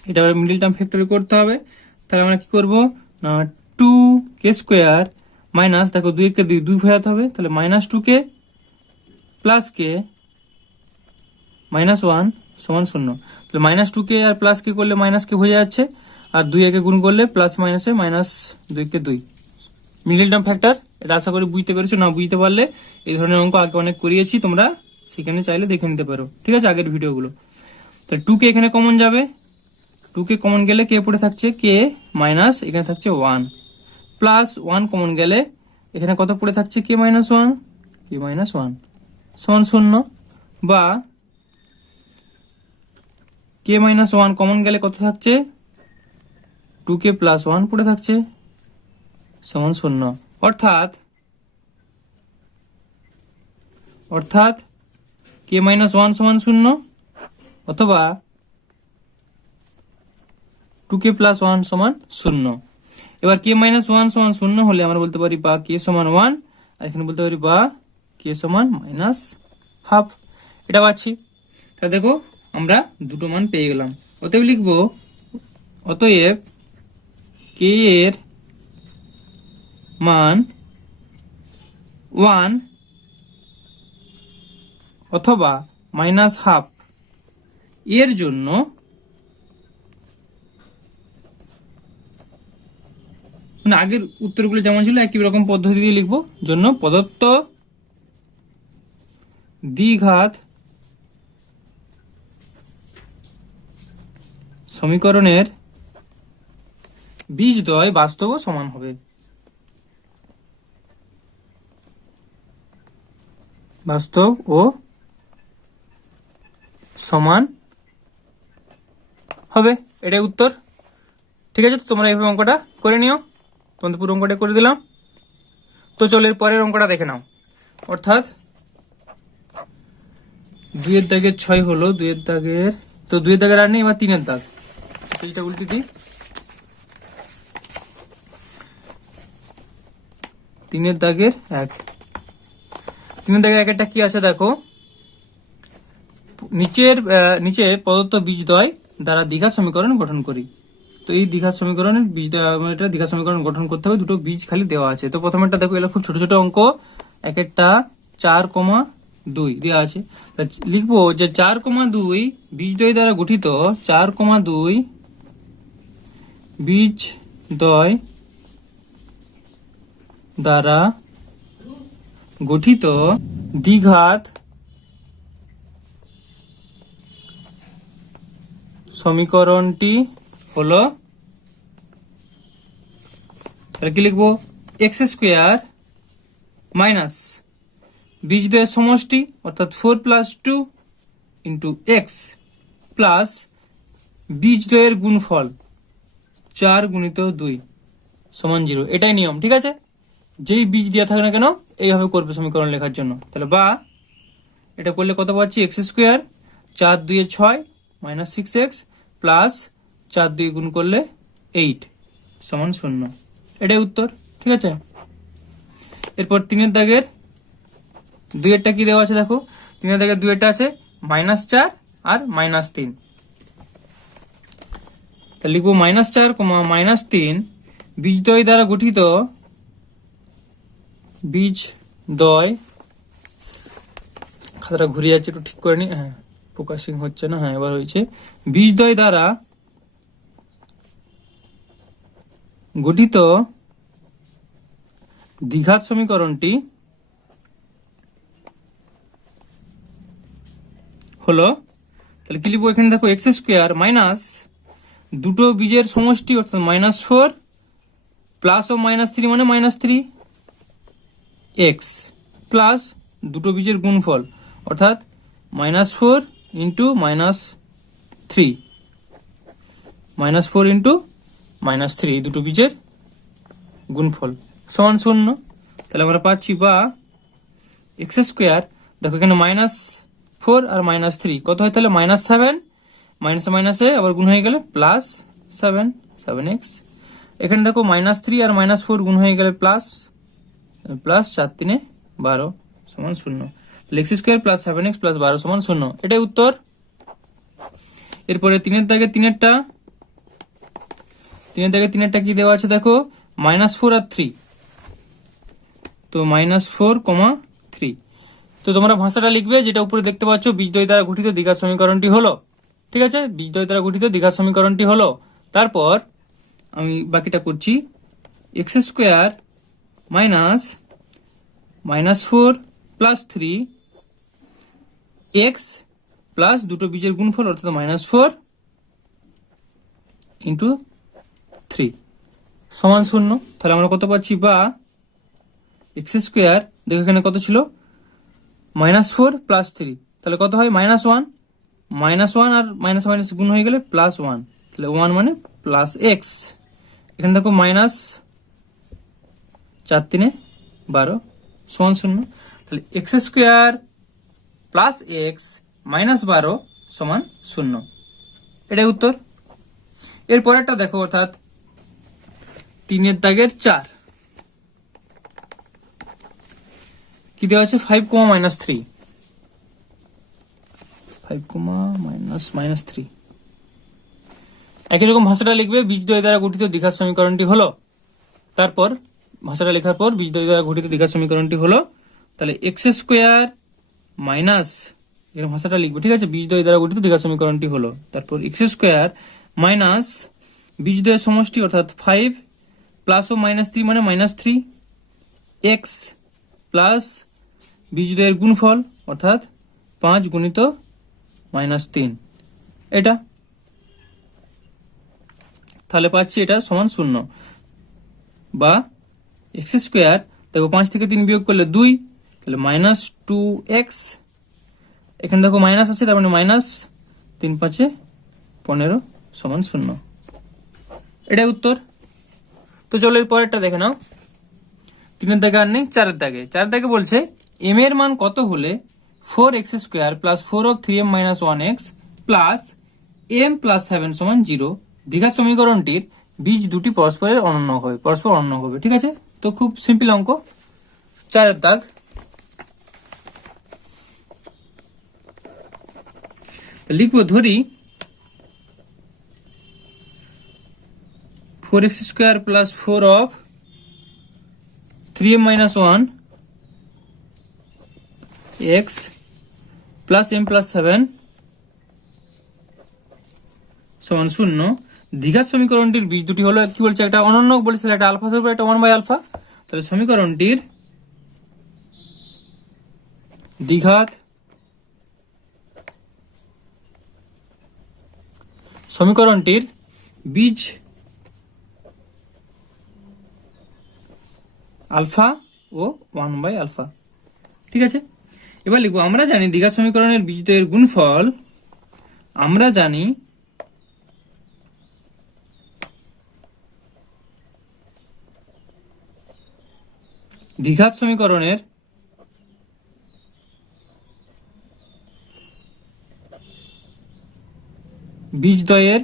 এটা মিডিল টার্ম ফ্যাক্টরি করতে হবে, তাহলে আমরা কি করবো না 2k স্কোয়ার মাইনাস, দেখো 2 কে 2 ফেরাতে হবে, তাহলে -2k প্লাস কে -1 সমান 0। তাহলে -2k আর প্লাস কে করলে মাইনাস কে হয়ে যাচ্ছে, আর 2 একে গুণ করলে প্লাস মাইনাসে -2 কে 2 মিডিল টার্ম ফ্যাক্টর। এটা আশা করি বুঝতে পেরেছো, না বুঝতে পারলে এই ধরনের অঙ্ক আগে অনেক করিয়েছি, তোমরা সেখানে চাইলে দেখে নিতে পারো, ঠিক আছে, আগের ভিডিওগুলো। তাহলে 2k এখানে কমন যাবে, 2k কমন গেলে কে পড়ে থাকছে কে মাইনাস এখানে থাকছে 1 প্লাস 1 কমন গেলে এখানে কত পড়ে থাকছে কে -1 কে -1 সমান 0। বা কে -1 কমন গেলে কত থাকছে 2k প্লাস 1 পড়ে থাকছে সমান 0। অর্থাৎ কে -1 সমান 0 অথবা 2k প্লাস 1 সমান 0। এবার কে -1 সমান 0 হলে আমরা বলতে পারি বা কে সমান 1, আর এখানে বলতে পারি বা কে সমান -হাফ। এটা পাচ্ছি। তাহলে দেখো আমরা দুটো মান পেয়ে গেলাম। অতএব লিখবো, অতএব কে এর মান 1 অথবা -হাফ এর জন্য মানে আগের উত্তরগুলো যেমন ছিল একই রকম পদ্ধতি দিয়ে লিখবো, জন্য প্রদত্ত দ্বিঘাত সমীকরণের বীজদ্বয় বাস্তব ও সমান হবে। বাস্তব ও সমান হবে, এটাই উত্তর। ঠিক আছে, তো তোমরা এইভাবে অঙ্কটা করে নিও, তোমাদের পুরো অঙ্কটা করে দিলাম। তো চলো এর পরের অঙ্কটা দেখে নাও। অর্থাৎ 2 এর দাগের 6 হলো, 2 এর দাগের, তো 2 এর দাগের আর নেই, এবার 3 এর দাগ, এইটা উল্টে দিই। 3 এর দাগের 1, 3 এর দাগের 1 কি আছে দেখো, নিচে প্রদত্ত বীজদ্বয় দ্বারা দ্বিঘাত সমীকরণ গঠন করি। তো এই দ্বিঘাত সমীকরণের দ্বিঘাত সমীকরণ গঠন করতে হবে, দুটো বীজ খালি দেওয়া আছে। তো প্রথমেরটা দেখো, এগুলো খুব ছোট ছোট অঙ্ক, 4,2 দেওয়া আছে। লিখবো যে 4,2 বীজদ্বয় দ্বারা গঠিত, 4,2 বীজদ্বয় দ্বারা গঠিত দ্বিঘাত সমীকরণটি হলো, কি লিখবো, এক্স স্কোয়ার মাইনাস বীজদ্বয়ের সমষ্টি অর্থাৎ 4 + 2 ইন্টু এক্স প্লাস বীজদ্বয়ের গুণফল 4 × 2 সমান 0। এটাই নিয়ম, ঠিক আছে। যেই বীজ দেওয়া থাকে না কেন এইভাবে করবে সমীকরণ লেখার জন্য। তাহলে বা এটা করলে কত পাচ্ছি, এক্স স্কোয়ার 4 × 2 = 6 -6x প্লাস 4 × 2 গুণ করলে 8 সমান 0। এটাই উত্তর। ঠিক আছে, এরপর 3 দাগের 2 কি দেওয়া আছে দেখো, 3 দাগের 2 আছে -4 আর -3। তাহলে লিখবো -4, -3 বীজদ্বয় দ্বারা গঠিত বীজদ্বয়, খাতাটা ঘুরে যাচ্ছে, একটু ঠিক করে নি, হ্যাঁ ফোকাসিং হচ্ছে না, হ্যাঁ এবার হয়েছে। বীজদ্বয় দ্বারা গঠিত দ্বিঘাত সমীকরণটি হলো, তাহলে কি লিখবো এখানে দেখো x স্কোয়ার মাইনাস দুটো বীজের সমষ্টি অর্থাৎ -4 প্লাস ও -3 মানে -3 x প্লাস দুটো বীজের গুণফল অর্থাৎ -4 ইন্টু -3, -4 ইন্টু -3 এই দুটো বীজের গুণফল সমান 0। তাহলে আমরা পাচ্ছি বা x স্কোয়ার, দেখো এখানে -4 আর -3 কত হয়, তাহলে -7, মাইনাসে মাইনাসে আবার গুণ হয়ে গেলে +7, 7x। এখানে দেখো -3 আর -4 গুণ হয়ে গেলে প্লাস 4 3 12 সমান 0। তাহলে x square plus 7x plus 12 সমান 0, এটাই উত্তর। এরপরে 3 দাগে 3টা কি দেওয়া আছে দেখো, -4 আর 3, তো -4, 3। তো তোমরা ভাষাটা লিখবে যেটা উপরে দেখতে পাচ্ছ, বীজদ্বয় দ্বারা গঠিত দ্বিঘাত সমীকরণটি হলো। ঠিক আছে, বীজদ্বয় দ্বারা গঠিত দ্বিঘাত সমীকরণটি হলো। তারপর আমি বাকিটা করছি, x square minus -4 plus 3 x plus দুটো বীজের গুণফল অর্থাৎ -4 ইন্টু 3 সমান 0। তাহলে আমরা কত পাচ্ছি, বা x স্কোয়ার, দেখো এখানে কত ছিল -4 প্লাস 3, তাহলে কত হয় -1, -1 আর মাইনাস মাইনাস গুণ হয়ে গেলে +1, তাহলে 1 মানে প্লাস x। এখানে দেখো -4 3 12 সমান 0। তাহলে x square plus x minus 12 সমান 0, এটাই উত্তর। এরপরেরটা দেখো, অর্থাৎ 3 দাগের 4 কি দেওয়া আছে, 5, -3, 5, -3। একই রকম ভাষাটা লিখবে, বীজদ্বয় দ্বারা গঠিত দ্বিঘাত সমীকরণটি হলো। তারপর ভাষাটা লেখার পর বীজদ্বয় দ্বারা গঠিত দ্বিঘাত সমীকরণটি হলো, তাহলে x স্কোয়ার মাইনাস, এর ভাষাটা লিখবে, ঠিক আছে, বীজদ্বয় দ্বারা গঠিত দ্বিঘাত সমীকরণটি হলো। তারপর x স্কোয়ার মাইনাস বীজদ্বয়ের সমষ্টি অর্থাৎ 5 প্লাস ও -3 মানে -3 x প্লাস বীজদ্বয়ের গুণফল অর্থাৎ 5 গুণিত -3, এটা। তাহলে পাচ্ছি এটা সমান 0, বা x স্কোয়ার, দেখো 5 থেকে 3 বিয়োগ করলে 2, তাহলে -2x, এখানে দেখো মাইনাস আছে, তার মানে -3 5 15 সমান 0, এটাই উত্তর। তো চলো এর পরেরটা দেখে নাও। 3 দাগে আর নেই, 4 দাগে বলছে m এর মান কত হলে 4x square plus 4 of 3m minus 1x plus m plus 7 সমান 0 দ্বিঘাত সমীকরণটির বীজ দুটি পরস্পর অনন্য হবে। ঠিক আছে, তো খুব সিম্পল অঙ্ক। 4 দাগ, লিখবো, ধরি 4x square plus 4 of 3m minus 1 x plus m plus 7 সমান 0। দ্বিঘাত সমীকরণটির বীজ দুটি হলো, কি বলছে, একটা অনন্য বলেছিল, একটা আলফা ধরবে, একটা 1/α। তাহলে সমীকরণটির দ্বিঘাত বীজ আলফা ও 1/α। ঠিক আছে, এবার লিখবো, আমরা জানি দ্বিঘাত সমীকরণের বীজদ্বয়ের গুণফল, আমরা জানি দ্বিঘাত সমীকরণের বীজদ্বয়ের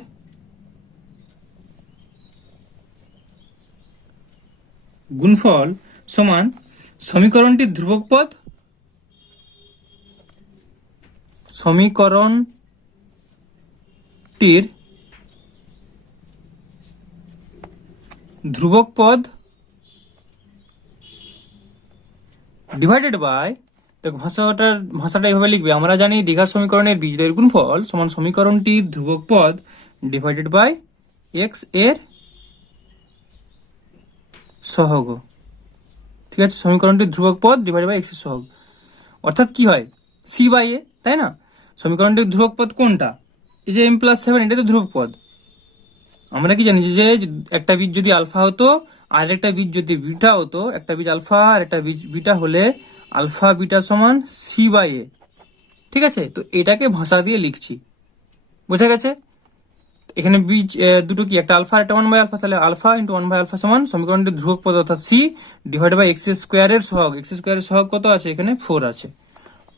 গুণফল সমান সমীকরণটির ধ্রুবক পদ, সমীকরণটির ধ্রুবক পদ ডিভাইডেড বাই, দেখো ভাষাটা এইভাবে লিখবে, আমরা জানি দ্বিঘাত সমীকরণের বীজদ্বয়ের গুণফল সমান সমীকরণটির ধ্রুবক পদ ডিভাইডেড বাই এক্স এর সহগ। ঠিক আছে, সমীকরণটির ধ্রুবক পদ ডিভাইডেড বাই এক্স এর সহগ, অর্থাৎ কি হয় সি বাই এ, তাই না? সমীকরণটির ধ্রুবক পদ কোনটা? এই যে m+7, এটা তো ধ্রুবক পদ। আমরা কি জানি যে একটা বীজ যদি আলফা হতো আর একটা বীজ যদি বিটা হতো, একটা বীজ আলফা আর একটা বীজ বিটা হলে আলফা বিটা সমান সি বাই এ। ঠিক আছে, তো এটাকে ভাষা দিয়ে লিখছি, বোঝা গেছে? এখানে বীজ দুটো কি, একটা আলফা একটা 1/α, তাহলে আলফা ইন্টু 1/α সমান সমীকরণটির ধ্রুবক পদ অর্থাৎ সি ডিভাইড বাই এক্স স্কোয়ারের সহগ। এক্স স্কোয়ারের সহগ কত আছে? এখানে 4 আছে।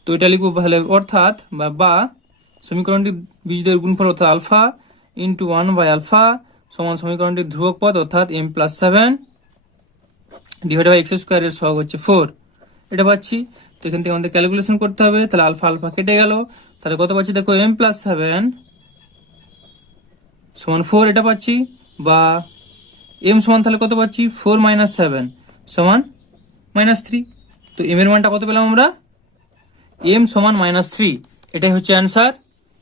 তো এটা লিখবো তাহলে, অর্থাৎ বা সমীকরণটির বীজদ্বয়ের গুণফল অর্থাৎ আলফা ইন্টু 1/α সমান সমীকরণটির ধ্রুবক পদ অর্থাৎ m+7 ডিভাইড বাই এক্স স্কোয়ারের সহগ হচ্ছে 4। এটা পাচ্ছি। তো এখান থেকে আমাদের ক্যালকুলেশন করতে হবে, তাহলে আলফা আলফা কেটে গেল, তাহলে কত পাচ্ছি দেখো, m+7 সমান 4 এটা পাচ্ছি, বা m সমান তাহলে কত পাচ্ছি, 4 - 7 সমান -3। তো m এর মানটা কত পেলাম আমরা, m সমান -3, এটাই হচ্ছে অ্যান্সার।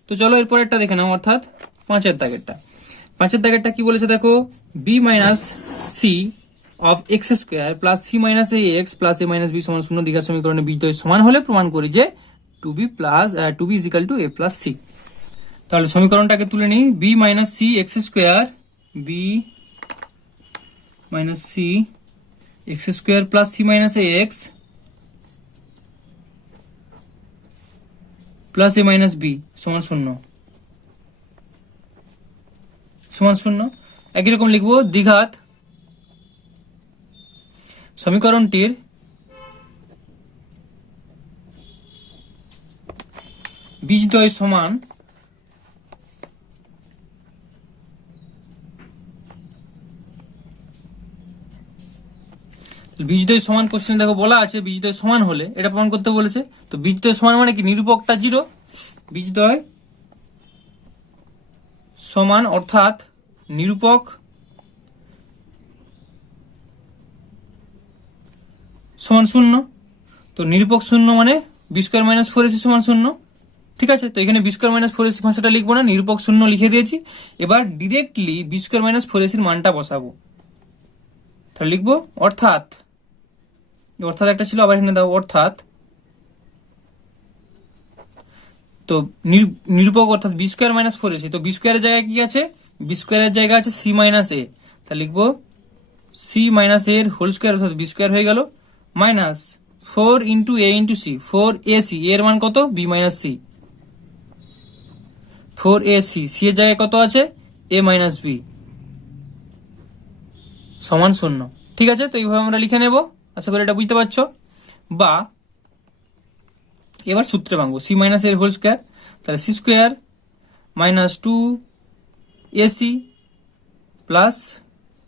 তো চলো এরপরেরটা দেখে নাও, অর্থাৎ 5-এর দাগেরটা। 5-এর দাগেরটা কি বলেছে দেখো, b - c of x square plus c minus a x plus a minus b সমান 0 দ্বিঘাত সমীকরণের বীজদ্বয় সমান হলে প্রমাণ করি যে 2b equal to a plus c. তাহলে সমীকরণটাকে তুলে নিই, b - c x square, b - c x square plus c minus a x plus a minus b সমান 0 সমান 0। একই রকম লিখবো, দ্বিঘাত সমীকরণটির বীজদ্বয় সমান বীজদ্বয় সমান, কোশ্চেন দেখো বলা আছে বীজদ্বয় সমান হলে এটা প্রমাণ করতে বলেছে। তো বীজদ্বয় সমান মানে কি, নিরূপকটা 0, বীজদ্বয় সমান অর্থাৎ নিরূপক সমান 0। তো নিরূপক 0 মানে বি স্কোয়ার মাইনাস 4ac সমান 0। ঠিক আছে, তো এখানে বি স্কোয়ার মাইনাস 4ac ভাষাটা লিখবো না, নিরূপক 0 লিখে দিয়েছি। এবার directly B square minus 4ac এর মানটা বসাবো, তাহলে লিখবো অর্থাৎ একটা ছিল, আবার এখানে দাও অর্থাৎ। তো নিরূপক অর্থাৎ বি স্কোয়ার মাইনাস 4ac, তো বি স্কোয়ারের জায়গায় কি আছে, বি স্কোয়ারের জায়গায় আছে সি মাইনাস এ, তাহলে লিখবো সি মাইনাস এর হোল স্কোয়ার অর্থাৎ বি স্কোয়ার হয়ে গেল, মাইনাস 4 ইন্টু এ ইন্টু সি, 4ac এর মান কত, B minus C, 4ac C এর জায়গায় কত আছে, এ মাইনাস বি সমান 0। ঠিক আছে, তো এইভাবে আমরা লিখে নেব, আশা করি এটা বুঝতে পারছো। বা এবার সূত্রে ভাঙবো, সি মাইনাস এর হোল স্কোয়ার, তাহলে c square minus 2ac plus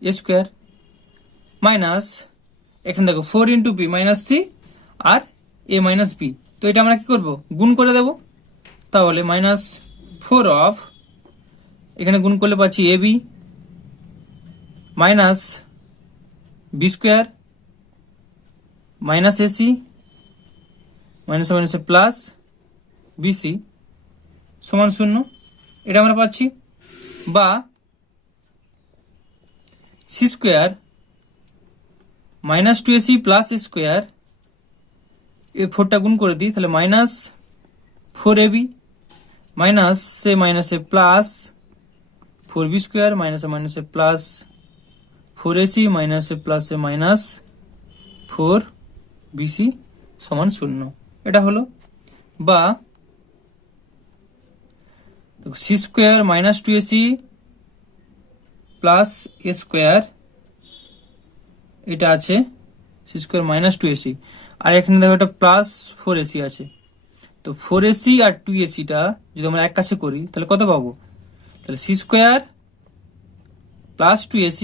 এ স্কোয়ার মাইনাস, এখানে দেখো 4 ইন্টু বি মাইনাস সি আর এ মাইনাস বি। তো এটা আমরা কি করব, গুণ করে দেব, তাহলে -4 অফ, এখানে গুণ করলে পাচ্ছি a b minus B square minus ac minus minus plus bc সমান 0, এটা আমরা পাচ্ছি। বা c square minus 2ac plus এ স্কোয়ার, এই 4টা গুণ করে দিই, তাহলে -4ab minus a plus 4b square minus a plus 4ac minus a plus a minus 4bc সমান 0, এটা হলো। বা c square minus 2ac plus এ স্কোয়ার, এটা আছে সি স্কোয়ার মাইনাস 2ac, আর এখানে দেখো একটা প্লাস 4ac আছে। তো 4ac আর 2ac টা যদি আমরা এক কাছে করি তাহলে কত পাবো, তাহলে সি স্কোয়ার প্লাস 2ac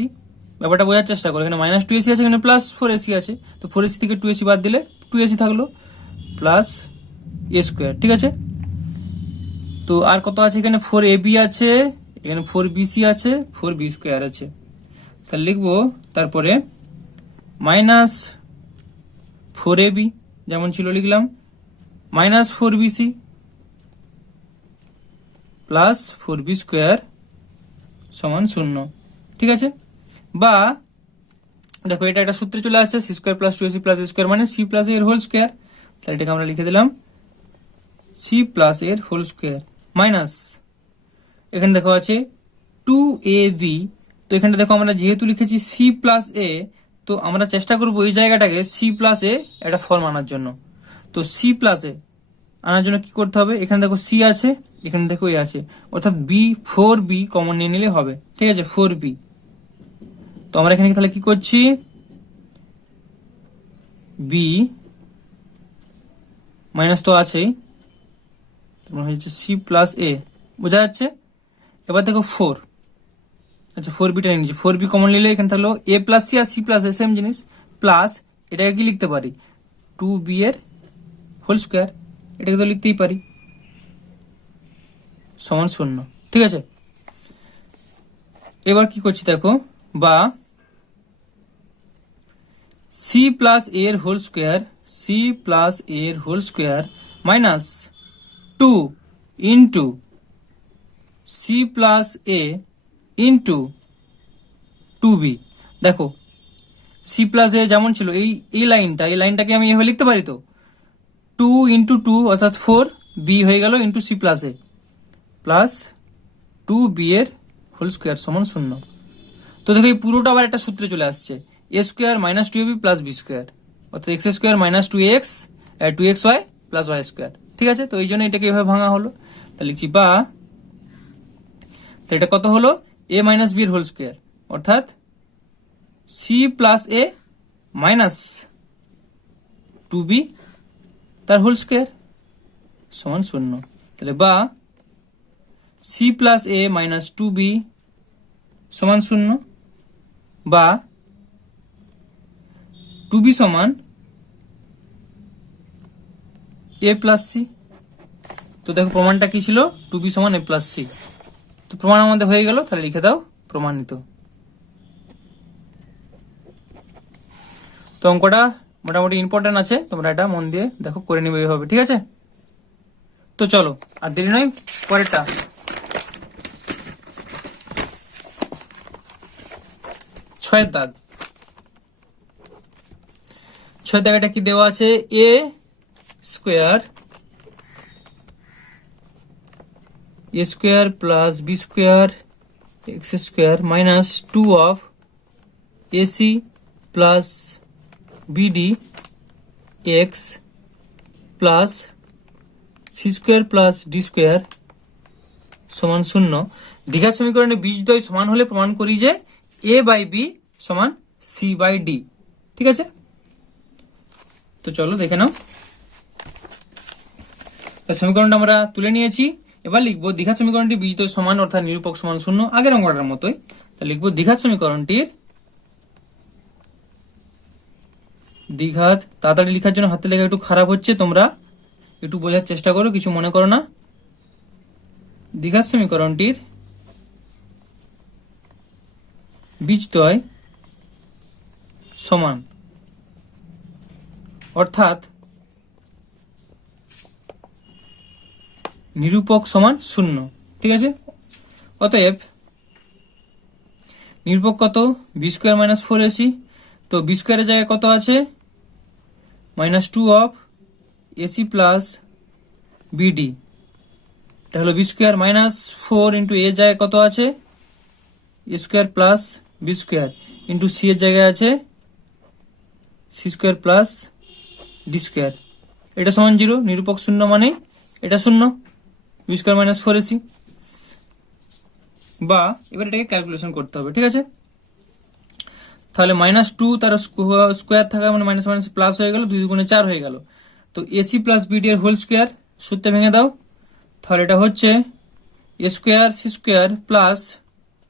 ব্যাপারটা বোঝার চেষ্টা করো, এখানে মাইনাস টু এসি আছে, এখানে প্লাস ফোর এসি আছে, তো ফোর এসি থেকে টু এসি বাদ দিলে টু এসি থাকলো প্লাস এ স্কোয়ার। ঠিক আছে, তো আর কত আছে, এখানে ফোর এ বি আছে, এখানে ফোর বি সি আছে, ফোর বি স্কোয়ার আছে। তাহলে লিখবো তারপরে মাইনাস ফোর এ বি যেমন ছিল লিখলাম, minus four b c plus four b square সমান শূন্য। ঠিক আছে, বা দেখো এটা একটা সূত্রে চলে আসছে, c square plus two ac plus এ স্কোয়ার মানে সি প্লাস এর হোল স্কোয়ার। তাহলে এটাকে আমরা লিখে দিলাম সি প্লাস এর হোল স্কোয়ার মাইনাস, এখানে দেখো আছে টু এ বি, তো এখানে দেখো আমরা যেহেতু লিখেছি সি প্লাস এ, তো আমরা চেষ্টা করবো এই জায়গাটাকে সি প্লাস এ একটা ফর্ম আনার জন্য। তো সি প্লাস এ আনার জন্য কি করতে হবে, এখানে দেখো সি আছে, এখানে দেখো এ আছে, অর্থাৎ বি ফোর বি কমন নিয়ে নিলে হবে। ঠিক আছে, ফোর বি, তো আমরা এখানে তাহলে কি করছি, বি মাইনাস তো আছেই, হচ্ছে সি প্লাস এ, বোঝা যাচ্ছে। এবার দেখো ফোর, আচ্ছা ফোর বিটা নিয়ে নিচ্ছি, ফোর বি কমন নিলে এখানে থাকলো এ প্লাস সি আর সি প্লাস এ সেম জিনিস, প্লাস এটাকে কি লিখতে পারি, টু বি এর হোল স্কোয়ার, এটাকে তো লিখতেই পারি সমান শূন্য। ঠিক আছে, এবার কি করছি দেখো, বা সি প্লাস এর হোল স্কোয়ার, সি প্লাস এর whole square minus two into c plus a into two b. দেখো সি প্লাস এ যেমন ছিল এই লাইনটাকে আমি এভাবে লিখতে পারি, তো টু ইন্টু টু অর্থাৎ ফোর বি হয়ে গেল into c plus a plus two b এর হোল স্কোয়ার সমান শূন্য। তো দেখো এই পুরোটা আবার একটা সূত্রে চলে আসছে, a square minus two a b plus B square, অর্থাৎ x square minus two x two x y plus y square. ঠিক আছে, তো এই জন্য এটাকে এভাবে ভাঙা হলো। তাহলে লিখছি বা, তো এটা কত হলো, এ মাইনাস বি এর হোল স্কোয়ার, অর্থাৎ C plus a minus two B তার হোল স্কোয়ার সমান শূন্য। তাহলে বা c plus a minus two B সমান শূন্য, বা টু বি সমান এ প্লাস সি। তো দেখো প্রমাণটা কি ছিল, টু বি সমান এ প্লাস সি। তো প্রমাণ আমাদের হয়ে গেল, তাহলে লিখে দাও প্রমাণিত। তো অঙ্কটা মোটামুটি ইম্পর্টেন্ট আছে, তোমরা এটা মন দিয়ে দেখো, করে নিবে এইভাবে। ঠিক আছে, তো চলো আর দেরি নয়, পরেরটা ছয়ের দাগ। ছয়ের দাগটা কি দেওয়া আছে, a square plus B square x square minus two of ac plus bd x plus c square plus D square সমান শূন্য। দ্বিঘাত সমীকরণে বীজদ্বয় সমান হলে প্রমাণ করি যে এ বাই বি সমান সি বাই ডি। ঠিক আছে, তো চলো দেখে নাও। সমীকরণটা আমরা তুলে নিয়েছি, এবার লিখবো দ্বিঘাত সমীকরণটি বীজদ্বয় সমান অর্থাৎ নিরূপক সমান শূন্য, আগের অঙ্কটার মতোই। তা লিখবো দ্বিঘাত সমীকরণটির, দ্বিঘাত তাড়াতাড়ি লেখার জন্য হাতে লেখা একটু খারাপ হচ্ছে, তোমরা একটু বোঝার চেষ্টা করো, কিছু মনে করো না। দ্বিঘাত সমীকরণটির বীজদ্বয় সমান অর্থাৎ নিরূপক সমান শূন্য। ঠিক আছে, অতএব নিরূপক কত, b square minus four ac, তো বি স্কোয়ারের জায়গায় কত আছে, minus two of ac plus bd, এটা হলো b square minus four into এর জায়গায় কত আছে, a square plus B square into c এর জায়গায় আছে c square plus D square, এটা সমান জিরো, নিরূপক শূন্য মানে এটা শূন্য, b square minus four ac. বা এবার এটাকে ক্যালকুলেশন করতে হবে। ঠিক আছে, তাহলে মাইনাস টু তার স্কোয়ার থাকা মানে মাইনাস মাইনাস প্লাস হয়ে গেল, দুই দুগুণে চার হয়ে গেল। তো এসি প্লাস বিডি এর হোল স্কোয়ার সূত্রে ভেঙে দাও, তাহলে এটা হচ্ছে A square C square plus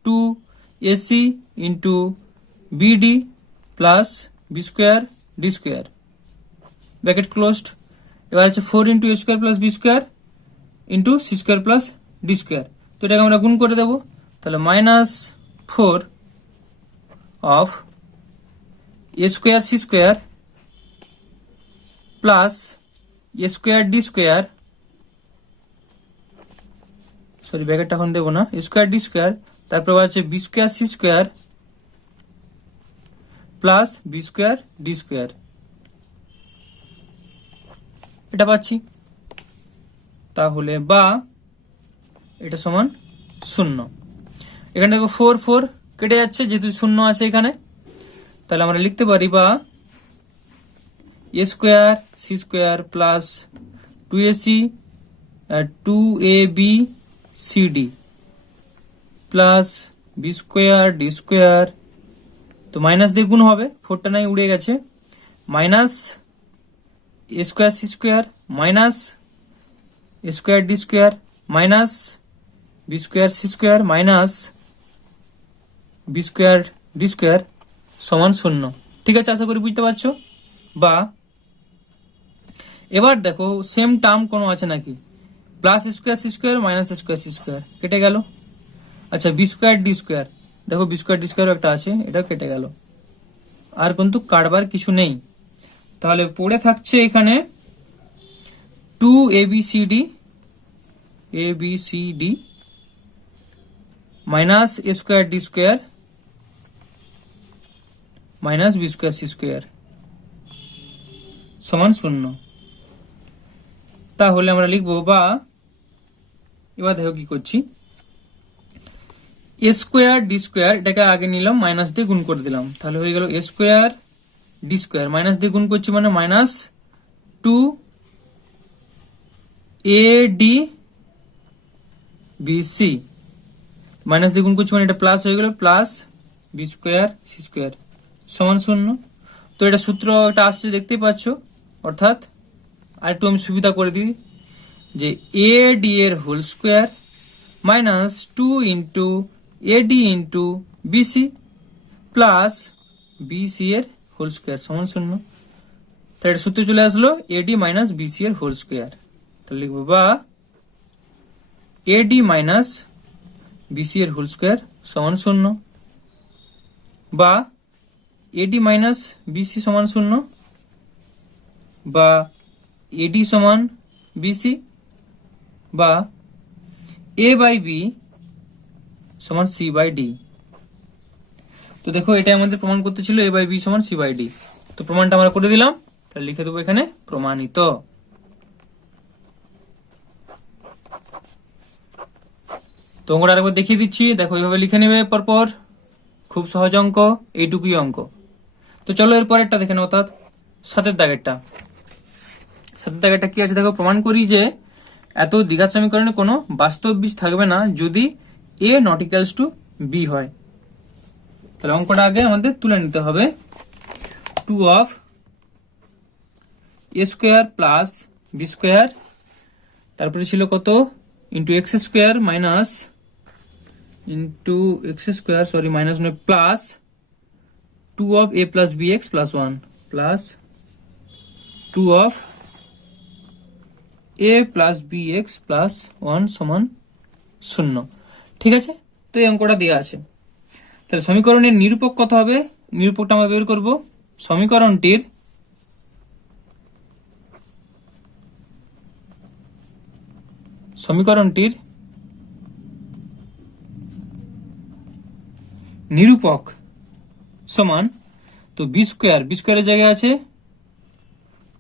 two AC into BD plus B square D square bracket closed. এবার আছে 4 into A square plus B square into C square plus D square. তো এটাকে আমরা গুণ করে দেবো, তাহলে -4 of A square C square plus A square D square, sorry ব্র্যাকেটটা এখন দেবো না, এ স্কোয়ার ডি স্কোয়ার, তারপর আছে b square C square plus B square D square, এটা পাচ্ছি। তাহলে বা এটা সমান 0। এখানে দেখো 4 4 কেটে যাচ্ছে যেহেতু 0 আছে এখানে, তাহলে আমরা লিখতে পারি বা A square C square plus 2ac 2ab cd plus B square D square, তো মাইনাস দিয়ে গুণ হবে, 4টা নাই উড়ে গেছে, minus A square C square minus A square D square minus B square C square minus B square D square সমান 0। ঠিক আছে, আশা করি বুঝতে পারছো। বা এবার দেখো সেম টার্ম কোনো আছে নাকি, plus square C square minus square C square কেটে গেল। আচ্ছা বি স্কোয়ার ডি স্কোয়ার, দেখো বি স্কোয়ার ডি স্কোয়ার একটা আছে, এটা কেটে গেল, আর কিন্তু কাটবার কিছু নেই। তাহলে পড়ে থাকছে এখানে 2abcd minus A square D square minus B square C square সমান 0। তাহলে আমরা লিখবো বা, এবার দেখো কি করছি, এ স্কোয়ার ডি স্কোয়ার এটাকে আগে নিলাম, মাইনাস দিয়ে গুণ করে দিলাম, তাহলে হয়ে গেল এ স্কোয়ার ডি স্কোয়ার, মাইনাস দিয়ে গুণ করছি মানে মাইনাস 2ad bc, মাইনাস দিয়ে গুণ করছি মানে এটা প্লাস হয়ে গেল, plus B square C square সমান 0। তো এটা সূত্র এটা আসছে দেখতেই পাচ্ছ, অর্থাৎ আর একটু আমি সুবিধা করে দিই যে এ ডি এর whole square minus 2 into a d into b c plus b c এর হোল স্কোয়ার সমান 0। তাহলে এটা সূত্র চলে আসলো এডি মাইনাস বিসি এর হোল স্কোয়ার। তাহলে লিখবো বা এডি মাইনাস বিসি এর হোল স্কোয়ার সমান 0, বা এডি মাইনাস বিসি সমান 0, বা এডি সমান বিসি, বা এ বাই বি সমান সি বাই ডি। তো দেখো এটা আমাদের প্রমাণ করতে ছিল এ বাই বি সমান সি বাই ডি, তো প্রমাণটা আমরা করে দিলাম, তাহলে লিখে দেবো এখানে প্রমাণিত। তো অঙ্কটা আরেকবার দেখিয়ে দিচ্ছি, দেখো এইভাবে লিখে নেবে পরপর, খুব সহজ অঙ্ক, এইটুকুই অঙ্ক। তো চলো এরপর একটা দেখে নাও, অর্থাৎ 7 দাগেরটা। 7 দাগেরটা কি আছে দেখো, প্রমাণ করি যে এত দ্বিঘাত সমীকরণে কোনো বাস্তব বীজ থাকবে না যদি a not equals to b হয়। তাহলে অঙ্কটা আগে আমাদের তুলে নিতে হবে, 2 of A square plus B square, তারপরে ছিল কত into X square minus into X square, sorry minus নয়, plus 2 of A plus B x plus 1 plus 2 of A plus B x plus 1 সমান 0। ঠিক আছে, তো এই অঙ্কটা দেওয়া আছে। তাহলে সমীকরণের নিরূপক কত হবে, নিরূপকটা আমরা বের করব, সমীকরণটির নিরূপক সমান, তো বি স্কোয়ারের জায়গায় আছে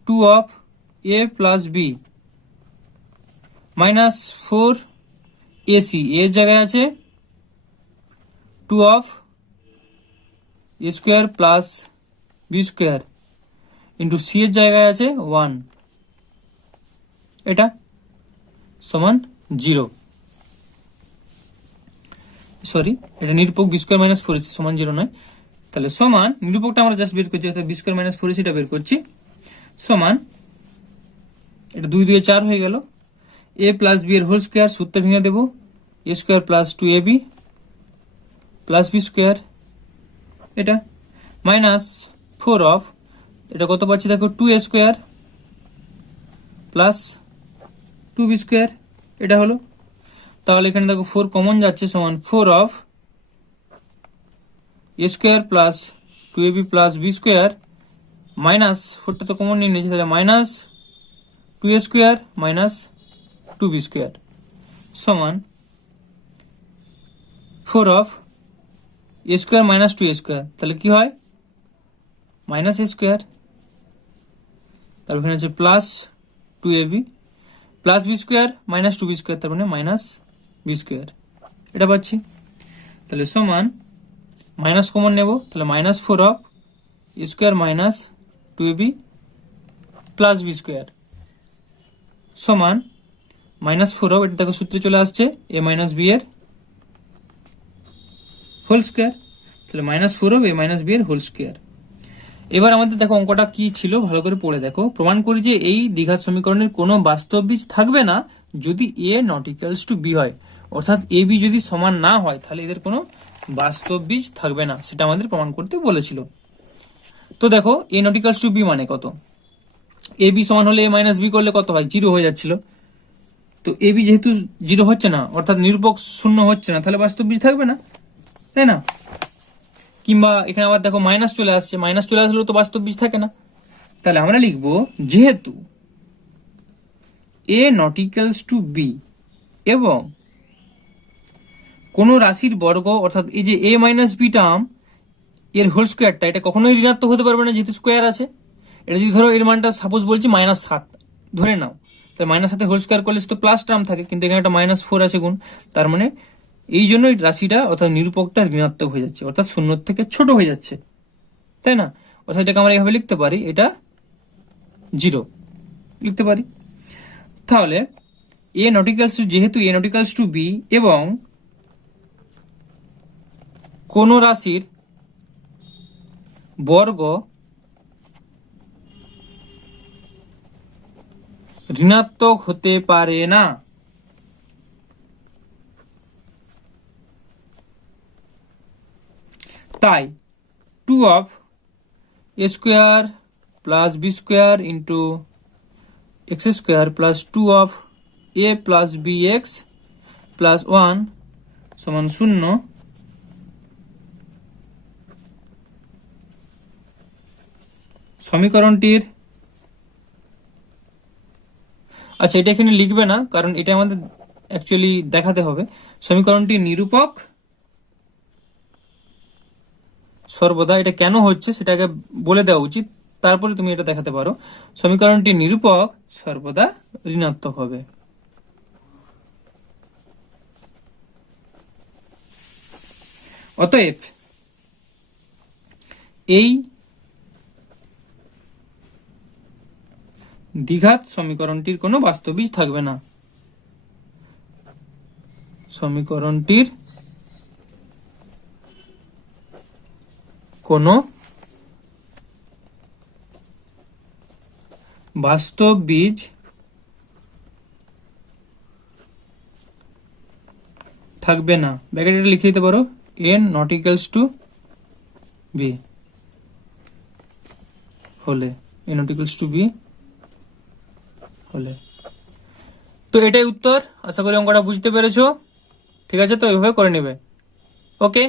2 of A plus b minus 4 a c, এর জায়গায় আছে 2 of A square plus B square into c এর জায়গায় আছে 1, এটা সমান 0। সরি, এটা নিরূপক বি স্কোয়ার মাইনাস 4ac সমান 0 নয়, তাহলে সমান নিরূপকটা আমরা জাস্ট বের করছি, অর্থাৎ বি স্কোয়ার মাইনাস 4ac টা বের করছি, সমান এটা 2 2 4 হয়ে গেল, এ প্লাস বি এর হোল স্কোয়ার, সূত্র ভেঙে দেবো, A square plus 2ab plus B square, এটা মাইনাস 4 অফ, এটা কত পাচ্ছি দেখো 2a square plus 2b square, এটা হলো। তাহলে এখানে দেখো 4 কমন যাচ্ছে, সমান 4 of a square plus 2ab plus b square minus 4টা তো কমন নিয়ে নিয়েছি, তাহলে minus 2a square minus 2b square সমান 4 of a square minus 2a square, তাহলে কি হয় মাইনাস a স্কোয়ার, তারপর এখানে হচ্ছে plus 2ab plus b square minus 2b square, তার মানে মাইনাস b স্কোয়ার, এটা পাচ্ছি। তাহলে সমান মাইনাস কমন নেব, তাহলে minus 4 of a square minus 2ab plus b square সমান মাইনাস 4 অফ, এটা দেখো সূত্রে চলে আসছে a মাইনাস b এর হোল স্কোয়ার, তাহলে minus 4 of a minus b এর হোল স্কোয়ার। এবার আমাদের দেখো অঙ্কটা কি ছিল ভালো করে পড়ে দেখো। প্রমাণ করি যে এই দ্বিঘাত সমীকরণের কোনো বাস্তব বীজ থাকবে না যদি a not equals to b হয়, অর্থাৎ a b যদি সমান না হয় তাহলে এদের কোনো বাস্তব বীজ থাকবে না, সেটা আমাদের প্রমাণ করতে বলেছিল। তো দেখো a not equals to b মানে কত, a b সমান হলে a মাইনাস b করলে কত হয়, 0 হয়ে যাচ্ছিল। তো a b যেহেতু 0 হচ্ছে না, অর্থাৎ নিরূপক শূন্য হচ্ছে না, তাহলে বাস্তব বীজ থাকবে না, তাই না? কিংবা এখানে আবার দেখো মাইনাস চলে আসছে, মাইনাস চলে আসলেও তো বাস্তব বীজ থাকে না। তাহলে আমরা লিখবো যেহেতু a not equals to b এবং কোন রাশির বর্গ, অর্থাৎ এই যে a মাইনাস b টার্ম এর হোল স্কোয়ারটা, এটা কখনোই ঋণাত্মক হতে পারবে না যেহেতু স্কোয়ার আছে। এটা যদি ধরো এর মানটা সাপোজ বলছি -7 ধরে নাও, তাহলে -7 হোল স্কোয়ার করলে তো প্লাস টার্ম থাকে, কিন্তু এখানে একটা -4 আছে গুণ, তার মানে এই জন্য এই রাশিটা অর্থাৎ নিরূপকটা ঋণাত্মক হয়ে যাচ্ছে, অর্থাৎ শূন্যর থেকে ছোট হয়ে যাচ্ছে, তাই না? অর্থাৎ এটাকে আমরা এইভাবে লিখতে পারি, এটা 0 লিখতে পারি। তাহলে a নট ইকুয়ালস টু, যেহেতু a not equals to b এবং কোন রাশির বর্গ ঋণাত্মক হতে পারে না, তাই 2 of a square plus b square into x square plus 2 of a plus bx plus 1 সমান 0। সমীকরণটির, আচ্ছা এটা এখানে লিখবে না কারণ এটা আমাদের অ্যাকচুয়ালি দেখাতে হবে। সমীকরণটির নিরূপক সর্বদা, এটা কেন হচ্ছে সেটাকে বলে দেওয়া উচিত, তারপরে তুমি এটা দেখাতে পারো। সমীকরণটির নিরূপক সর্বদা ঋণাত্মক হবে। অতএব এই দ্বিঘাত সমীকরণটির কোনো বাস্তব বীজ থাকবে না, সমীকরণটির কোনো বাস্তব বীজ থাকবে না। ব্র্যাকেটে লিখে দিতে পারো n not equals to b হলে, n not equals to b হলে। তো এটাই উত্তর। আশা করি অঙ্কটা বুঝতে পেরেছো, ঠিক আছে? তো এইভাবে করে নেবে, ওকে?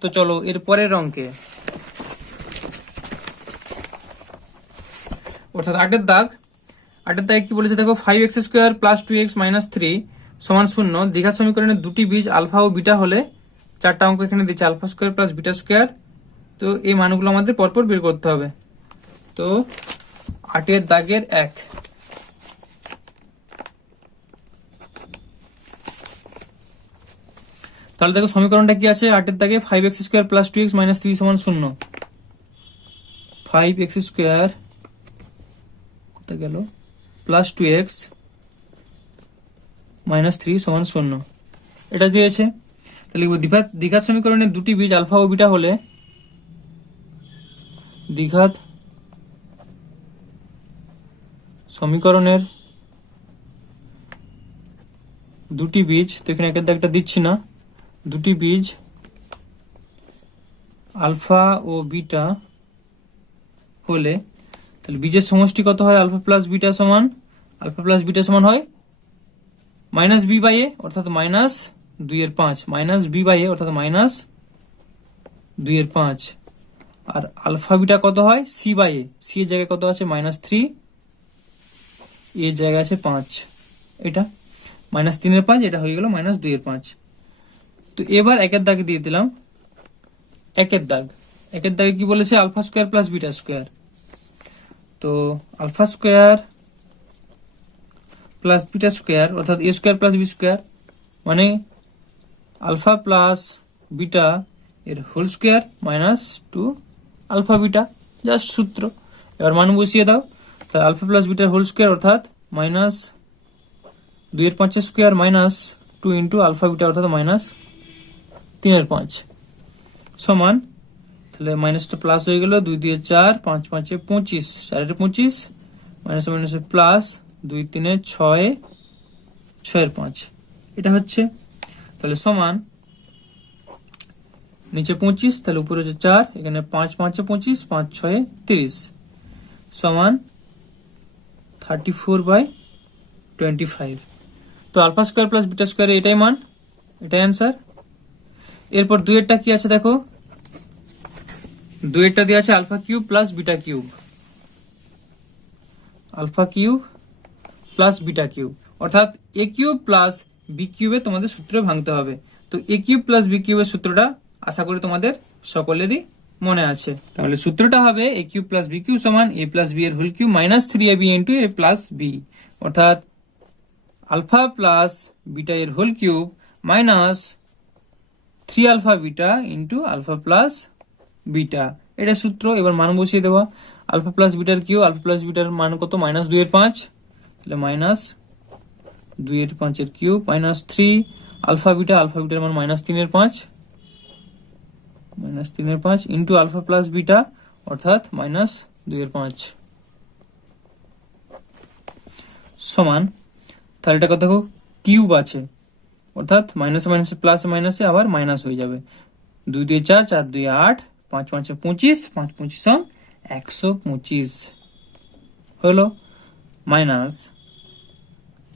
তো চলো এর পরের অঙ্কে, অর্থাৎ 8 এর দাগে কি বলেছে দেখো, 5x square plus 2x minus 3 সমান 0। দ্বিঘাত সমীকরণের দুটি বীজ আলফা ও বিটা হলে 4টা অঙ্ক এখানে দিচ্ছে, alpha square plus beta square. তো এই মানগুলো আমাদের পরপর বের করতে হবে। তো 8 এর দাগের 1, তাহলে দেখো সমীকরণটা কি আছে 8 এর দাগে, 5x square plus 2x minus 3 সমান 0। 5x স্কোয়ার কোথায় গেল, প্লাস 2x মাইনাস 3 সমান 0, এটা দিয়েছে। তাহলে লিখবো দ্বিঘাত সমীকরণের দুটি বীজ আলফা ও বিটা হলে, দ্বিঘাত সমীকরণের দুটি বীজ, তো এখানে একের দাগটা দিচ্ছি না, দুটি বীজ আলফা ও বিটা হলে তাহলে বীজের সমষ্টি কত হয়? আলফা প্লাস বিটা সমান হয় মাইনাস বি বাই এ অর্থাৎ মাইনাস 2/5, মাইনাস বি বাই এ অর্থাৎ মাইনাস 2/5। আর আলফা বিটা কত হয়? সি বাই এ, সি এর জায়গায় কত আছে? -3, এর জায়গায় আছে 5, এটা -3/5, এটা হয়ে গেল -2/5। তো এবার একের দাগে দিয়ে দিলাম, একের দাগে কি বলেছে? Alpha square plus beta square. তো alpha square plus beta square অর্থাৎ A square plus B square, মানে আলফা প্লাস বিটা এর whole square -2 alpha beta, just সূত্র। এবার মান বসিয়ে দাও, তাহলে আলফা প্লাস বিটার হোল স্কোয়ার অর্থাৎ -2/5 স্কোয়ার -2 ইন্টু আলফা বিটা অর্থাৎ -3/5 সমান, তাহলে মাইনাসটা প্লাস হয়ে গেল, 2 দিয়ে 4, 5 5 25, 4 25, মাইনাসে মাইনাসে প্লাস, 2 3 6, 6/5, এটা হচ্ছে। তাহলে সমান নিচে 25, তাহলে উপরে হচ্ছে 4, এখানে 5 5 25, 5 6 30 সমান 34/25। তো alpha square plus beta square এটাই মান, এটাই অ্যান্সার। এরপর দুইয়েরটা কি আছে দেখো, দুইয়েরটা দিয়ে আছে alpha cube plus beta cube, alpha cube plus beta cube অর্থাৎ এ কিউব প্লাস বি কিউবে তোমাদের সূত্রে ভাঙতে হবে। তো এ কিউব প্লাস বি কিউবের সূত্রটা আশা করি তোমাদের সকলেরই মনে আছে। তাহলে সূত্রটা হবে a cube plus b cube সমান এ প্লাস বি এর whole cube -3ab into a plus b, অর্থাৎ আলফা প্লাস বিটা এর whole cube -3 alpha beta into alpha plus beta, এটা সূত্র। এবার মান বসিয়ে দেওয়া, আলফা প্লাস বিটার কিউব, আলফা প্লাস বিটার মান কত? -2/5, তাহলে -2/5 এর কিউব -3 আলফা বিটার মান -3/5, -3/5 ইন্টু আলফা প্লাস বিটা অর্থাৎ -2/5 সমান, তাহলে এটা দেখো কিউব আছে অর্থাৎ মাইনাসে মাইনাসে প্লাসে মাইনাসে আবার মাইনাস হয়ে যাবে, 2 দিয়ে 4, 4 2 8, 5 5 25, 5 25 125 হলো মাইনাস,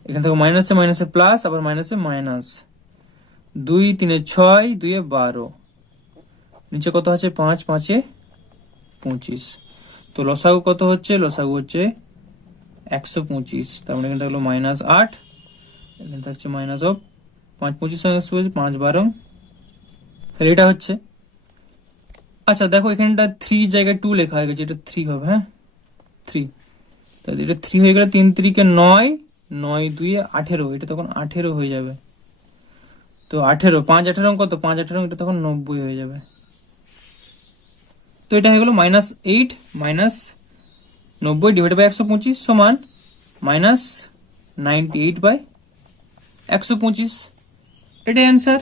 এখান থেকে মাইনাসে মাইনাসে প্লাস আবার মাইনাসে মাইনাস, 2 3 6, 2 12, নিচে কত আছে? 5 5 25। তো লসাগু কত হচ্ছে? লসাগু হচ্ছে 125, তার মানে এখানে থাকলো -8, এখানে থাকছে মাইনাস অফ 5 25 5 12, তাহলে এটা হচ্ছে। আচ্ছা দেখো এখানটা 3 জায়গায় 2 লেখা হয়ে গেছে, এটা 3 হবে, হ্যাঁ 3, তাহলে এটা 3 হয়ে গেলে 3 3 9, 9 2 18, এটা তখন 18 হয়ে যাবে। তো 18, 5 18 কত? 5 18, এটা তখন 90 হয়ে যাবে। তো এটা হয়ে গেল -8 -90 ডিভাইড বাই 125 সমান -98/125, এটাই অ্যান্সার।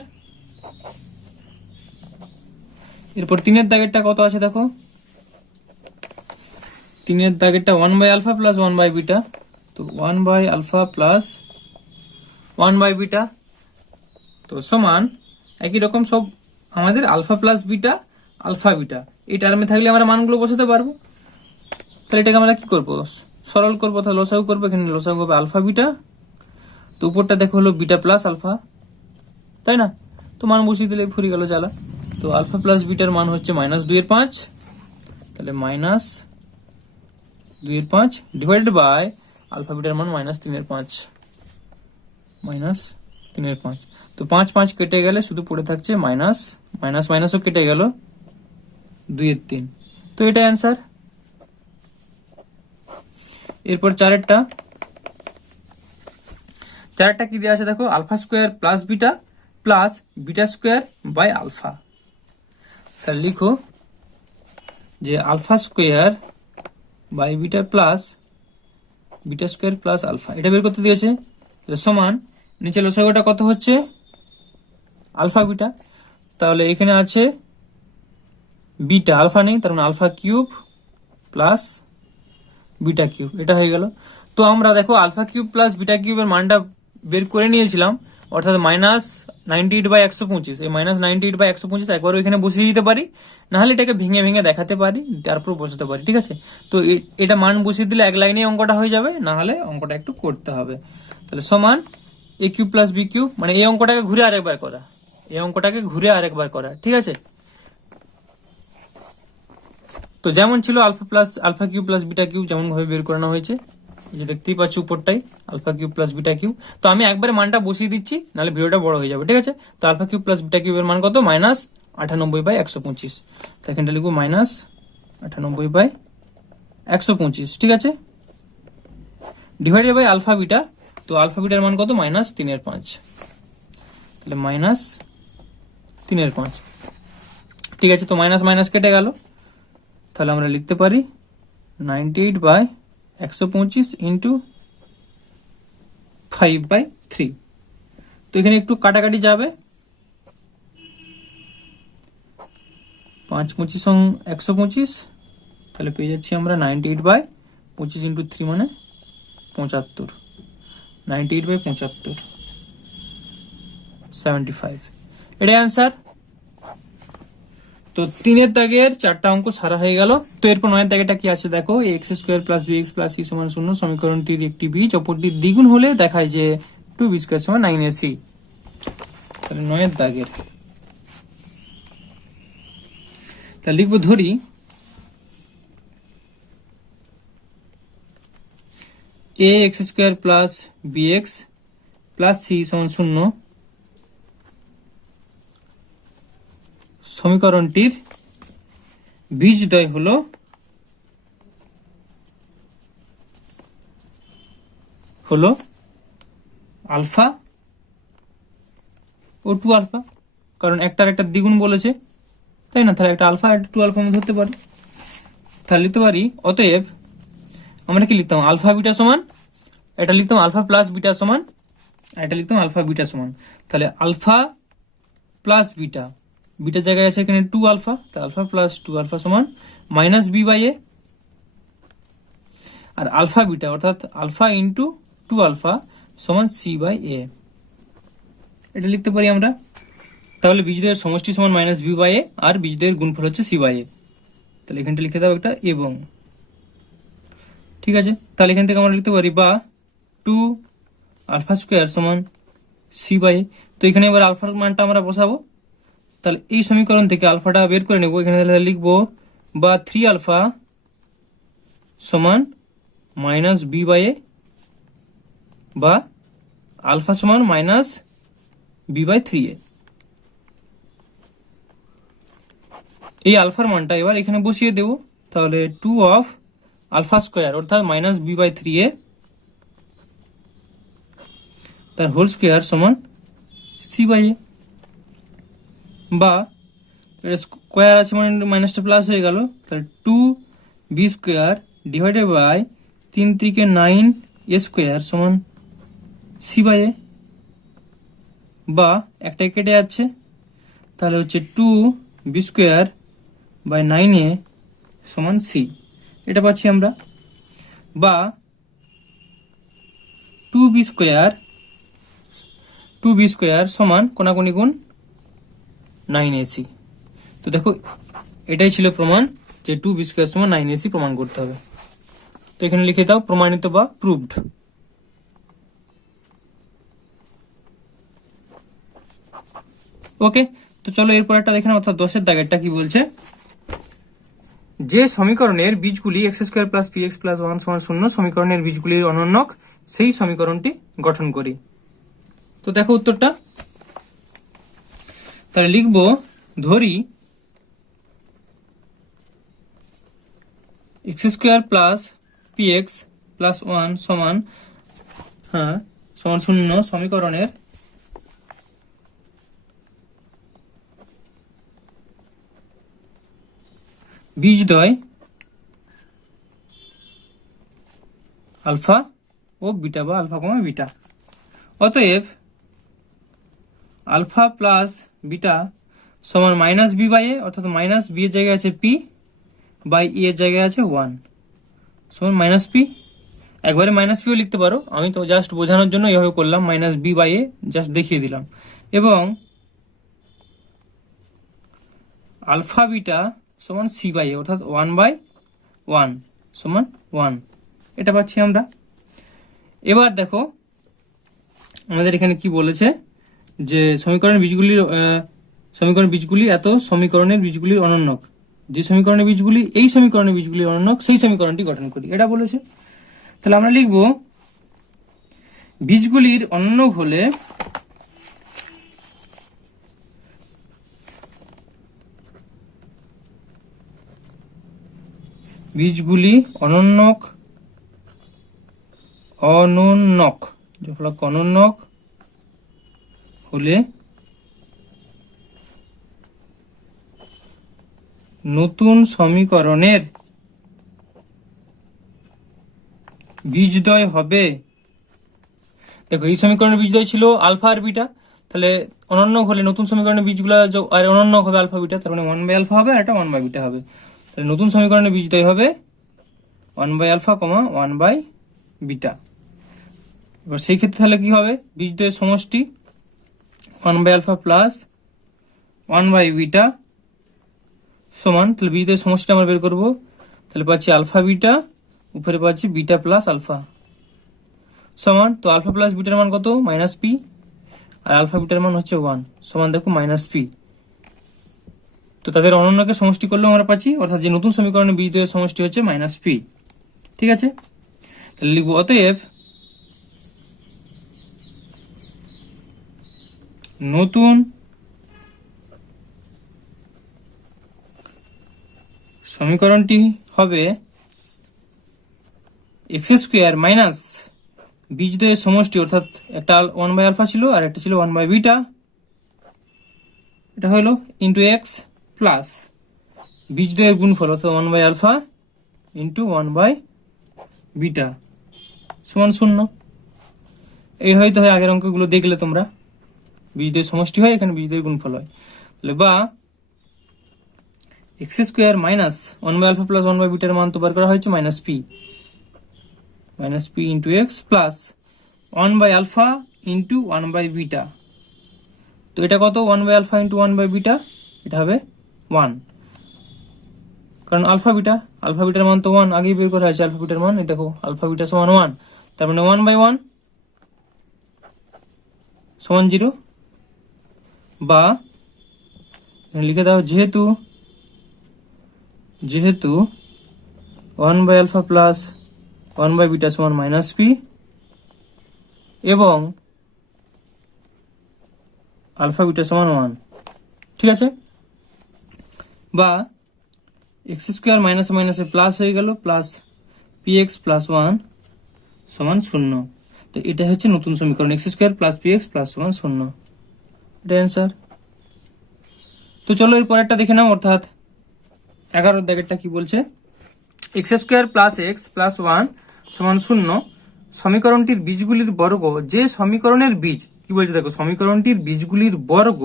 এরপর 3 এর দাগেরটা কত আছে দেখো, 3 এর দাগেরটা 1/α প্লাস 1/β, তো 1/α প্লাস 1/β, তো সমান একই রকম সব আমাদের alpha plus beta alpha beta এই টার্মে থাকলে আমরা মানগুলো বসাতে পারবো। তাহলে এটাকে আমরা কি করবো? সরল করবো, তাহলে লসাগু করবো, এখানে লসাগু হবে আলফা বিটা, তো উপরটা দেখো হলো বিটা প্লাস আলফা, তাই না? তো মান বসিয়ে দিলে ফুরিয়ে গেল জ্বালা। তো আলফা প্লাস বিটার মান হচ্ছে -2/5, তাহলে -2/5 ডিভাইডেড বাই আলফা বিটার মান -3/5, -3/5, তো 5 5 কেটে গেলে শুধু পড়ে থাকছে মাইনাস, মাইনাস মাইনাসও কেটে গেল 2/3, তো এটা অ্যান্সার। এরপর চারেরটা কি দেওয়া আছে দেখো, alpha square plus beta plus beta square by alpha. Sir লিখো যে alpha square by beta plus beta square plus alpha, এটা বের করতে দিয়েছে। সমান নিচে লসাগুটা কত হচ্ছে? আলফা বিটা, তাহলে এখানে আছে বিটা, আলফা নেই, তার মানে alpha cube plus beta cube, এটা হয়ে গেল। তো আমরা দেখো আলফা কিউব প্লাস বিটা কিউবের মানটা বের করে নিয়েছিলাম, অর্থাৎ -98/125। এই -98/125 একবার এখানে বসিয়ে দিতে পারি, নাহলে এটাকে ভেঙে ভেঙে দেখাতে পারি, তারপর বসাতে পারি, ঠিক আছে। তো এটা মান বসিয়ে দিলে এক লাইনে অঙ্কটা হয়ে যাবে, নাহলে অঙ্কটা একটু করতে হবে। তাহলে সমান a cube plus b cube, মানে এই অঙ্কটাকে ঘুরে আরেকবার করা, এই অঙ্কটাকে ঘুরে আরেকবার করা, ঠিক আছে। তো যেমন ছিল alpha cube plus beta cube, যেমন ভাবে বের করানো হয়েছে, এই যে দেখতেই পাচ্ছ উপরটাই alpha cube plus beta cube. তো আমি একবারে মানটা বসিয়ে দিচ্ছি, নাহলে ভিডিওটা বড় হয়ে যাবে, ঠিক আছে। তো আলফা কিউব প্লাস বিটা কিউবের মান কত? -98/125। তো এখানটা লিখবো -98/125, ঠিক আছে, ডিভাইডেড বাই আলফা বিটা। তো আলফা বিটার মান কত? -3/5। তাহলে -3/5, ঠিক আছে। তো মাইনাস মাইনাস কেটে গেল, তাহলে আমরা লিখতে পারি 98/125 ইন্টু 5/3। তো এখানে একটু কাটাকাটি যাবে, 5×5=125, তাহলে পেয়ে যাচ্ছি আমরা 98/25 ইন্টু 3 মানে 75, 98/75, 75, এটাই অ্যান্সার। তো 3-এর দাগের 4টা অঙ্ক সারা হয়ে গেল। তো এরপর 9-এর দাগেরটা কি আছে দেখো, x² plus bx plus c সমান 0 সমীকরণটির একটি বীজ অপরটির দ্বিগুণ হলে দেখায় যে 2b² সমান 9ac। তাহলে 9-এর দাগের তাহলে লিখবো, ধরি ax² plus bx plus c সমান 0 সমীকরণটির বীজদ্বয় হলো আলফা ও 2 আলফা, কারণ একটার একটা দ্বিগুণ বলেছে, তাই না। তাহলে একটা আলফা একটা 2 আলফা আমি ধরতে পারি। তাহলে লিখতে পারি, অতএব আমরা কি লিখতাম? আলফা বিটা সমান, এটা লিখতাম আলফা প্লাস বিটা সমান, এটা লিখতাম আলফা বিটা সমান। তাহলে আলফা প্লাস বিটা, বিটার জায়গায় আছে এখানে 2 আলফা, তাহলে আলফা প্লাস 2 আলফা সমান -b/a। আর আলফা বিটা অর্থাৎ আলফা ইন্টু 2 আলফা সমান c/a, এটা লিখতে পারি আমরা। তাহলে বীজদ্বয়ের সমষ্টি সমান -b/a, আর বীজদ্বয়ের গুণফল হচ্ছে c/a। তাহলে এখানটা লিখে দাও একটা এবং, ঠিক আছে। তাহলে এখান থেকে আমরা লিখতে পারি বা 2 আলফা স্কোয়ার সমান c/a। তো এখানে এবার আলফার মানটা আমরা বসাবো, তাহলে এই সমীকরণ থেকে আলফাটা বের করে নেব। এখানে তাহলে লিখবো বা 3 আলফা সমান -b/a বা আলফা সমান -b/3a। এই আলফার মানটা এবার এখানে বসিয়ে দেব। তাহলে 2 অফ আলফা স্কোয়ার অর্থাৎ -b/3a তার হোল স্কোয়ার সমান c/a, বা এটা স্কোয়ার আছে মানে মাইনাসটা প্লাস হয়ে গেল। তাহলে 2b² ডিভাইডেড বাই 3 × 9a² সমান c/a, বা একটাই কেটে যাচ্ছে, তাহলে হচ্ছে 2b² বাই 9a সমান c, এটা পাচ্ছি আমরা। বা 2b² সমান কোনাকুনি গুণ 9ac। তো দেখো এটাই ছিল প্রমাণ, যে 2b² সমান 9ac প্রমাণ করতে হবে। তো এখানে লিখে দাও প্রমাণিত বা প্রুভড। ওকে, তো চলো এরপর একটা দেখেন, অর্থাৎ 10-এর দাগেরটা কি বলছে, যে সমীকরণের বীজগুলি x² প্লাস px প্লাস 1 সমান 0 সমীকরণের বীজগুলির অনন্যক, সেই সমীকরণটি গঠন করি। তো দেখো উত্তরটা, তাহলে লিখবো, ধরি x² প্লাস px প্লাস 1 সমান 0 সমীকরণের বীজদ্বয় আলফা ও বিটা বা আলফা কমা বিটা। অতএব আলফা প্লাস বিটা সমান -b/a, অর্থাৎ -b এর জায়গায় আছে p বাই e এর জায়গায় আছে 1 সমান -p, একবারে মাইনাস পিও লিখতে পারো, আমি তো জাস্ট বোঝানোর জন্য এইভাবে করলাম, minus B by a just দেখিয়ে দিলাম। এবং আলফা বিটা সমান সি বাই এ, অর্থাৎ 1/1 সমান 1, এটা পাচ্ছি আমরা। এবার দেখো আমাদের এখানে কি বলেছে, যে সমীকরণের বীজগুলি এত সমীকরণের বীজগুলির অনন্যক, যে সমীকরণের বীজগুলি এই সমীকরণের বীজগুলির অনন্যক সেই সমীকরণটি গঠন করি, এটা বলেছে। তাহলে আমরা লিখব বীজগুলির অনন্যক হলে বীজগুলি অনন্যক হলে নতুন সমীকরণের বীজদ্বয় হবে। দেখো এই সমীকরণের বীজদ্বয় ছিল আলফা আর বিটা, তাহলে অনন্যক হলে নতুন সমীকরণের বীজগুলো আর অনন্যক হবে আলফা বিটা, তার মানে 1/α হবে আর এটা 1/β হবে। তাহলে নতুন সমীকরণের বীজদ্বয় হবে 1/α, 1/β। এবার সেই ক্ষেত্রে তাহলে কি হবে, বীজদ্বয়ের সমষ্টি 1/α প্লাস 1/β সমান, তাহলে বীজদ্বয়ের সমষ্টিটা আমরা বের করবো, তাহলে পাচ্ছি আলফা বিটা, উপরে পাচ্ছি বিটা প্লাস আলফা সমান, তো আলফা প্লাস বিটার মান কত, মাইনাস পি, আর আলফা বিটার মান হচ্ছে 1 সমান দেখো মাইনাস পি। তো তাদের অনন্যকে সমষ্টি করলেও আমরা পাচ্ছি, অর্থাৎ যে নতুন সমীকরণের বীজদ্বয়ের সমষ্টি হচ্ছে মাইনাস পি। ঠিক আছে, তাহলে লিখবো অতএব নতুন সমীকরণটি হবে এক্স স্কোয়ার মাইনাস বীজদ্বয়ের সমষ্টি, অর্থাৎ একটা 1/α ছিল আর একটা ছিল 1/β, এটা হলো ইন্টু এক্স প্লাস বীজদ্বয়ের গুণফল, অর্থাৎ 1/α ইন্টু 1/β সমান 0। এই হয়তো হয় আগের অঙ্কগুলো দেখলে তোমরা, বীজদ্বয়ের সমষ্টি হয়, এখানে বীজদ্বয়ের গুণফল হয়। তাহলে বা এক্স স্কোয়ার মাইনাস 1/α প্লাস 1/β এর মান তো বার করা হয়েছে minus P into X plus 1/α into 1/β। তো এটা কত, 1/α ইন্টু 1/β, এটা হবে 1, কারণ আলফা বিটার মান তো 1 আগেই বের করা আছে, আলফা বিটার মান এই দেখো, আলফা বিটা সমান 1, তার মানে 1/1 সমান 0, বা লিখে দাও যেহেতু 1/α প্লাস 1/β সমান মাইনাস পি এবং আলফা বিটা সমান 1, ঠিক আছে। বা এক্স স্কোয়ার মাইনাস মাইনাসে প্লাস হয়ে গেল, প্লাস পি এক্স প্লাস 1 সমান 0। তো এটা হচ্ছে নতুন সমীকরণ, x square plus P x plus সমান 0, এটা অ্যান্সার। তো চলো এর পরেরটা দেখে নাও, অর্থাৎ 11 দাগেরটা কি বলছে, x square plus x plus 1 সমান 0 সমীকরণটির বীজগুলির বর্গ, যে সমীকরণের বীজ কি বলছে দেখো, সমীকরণটির বীজগুলির বর্গ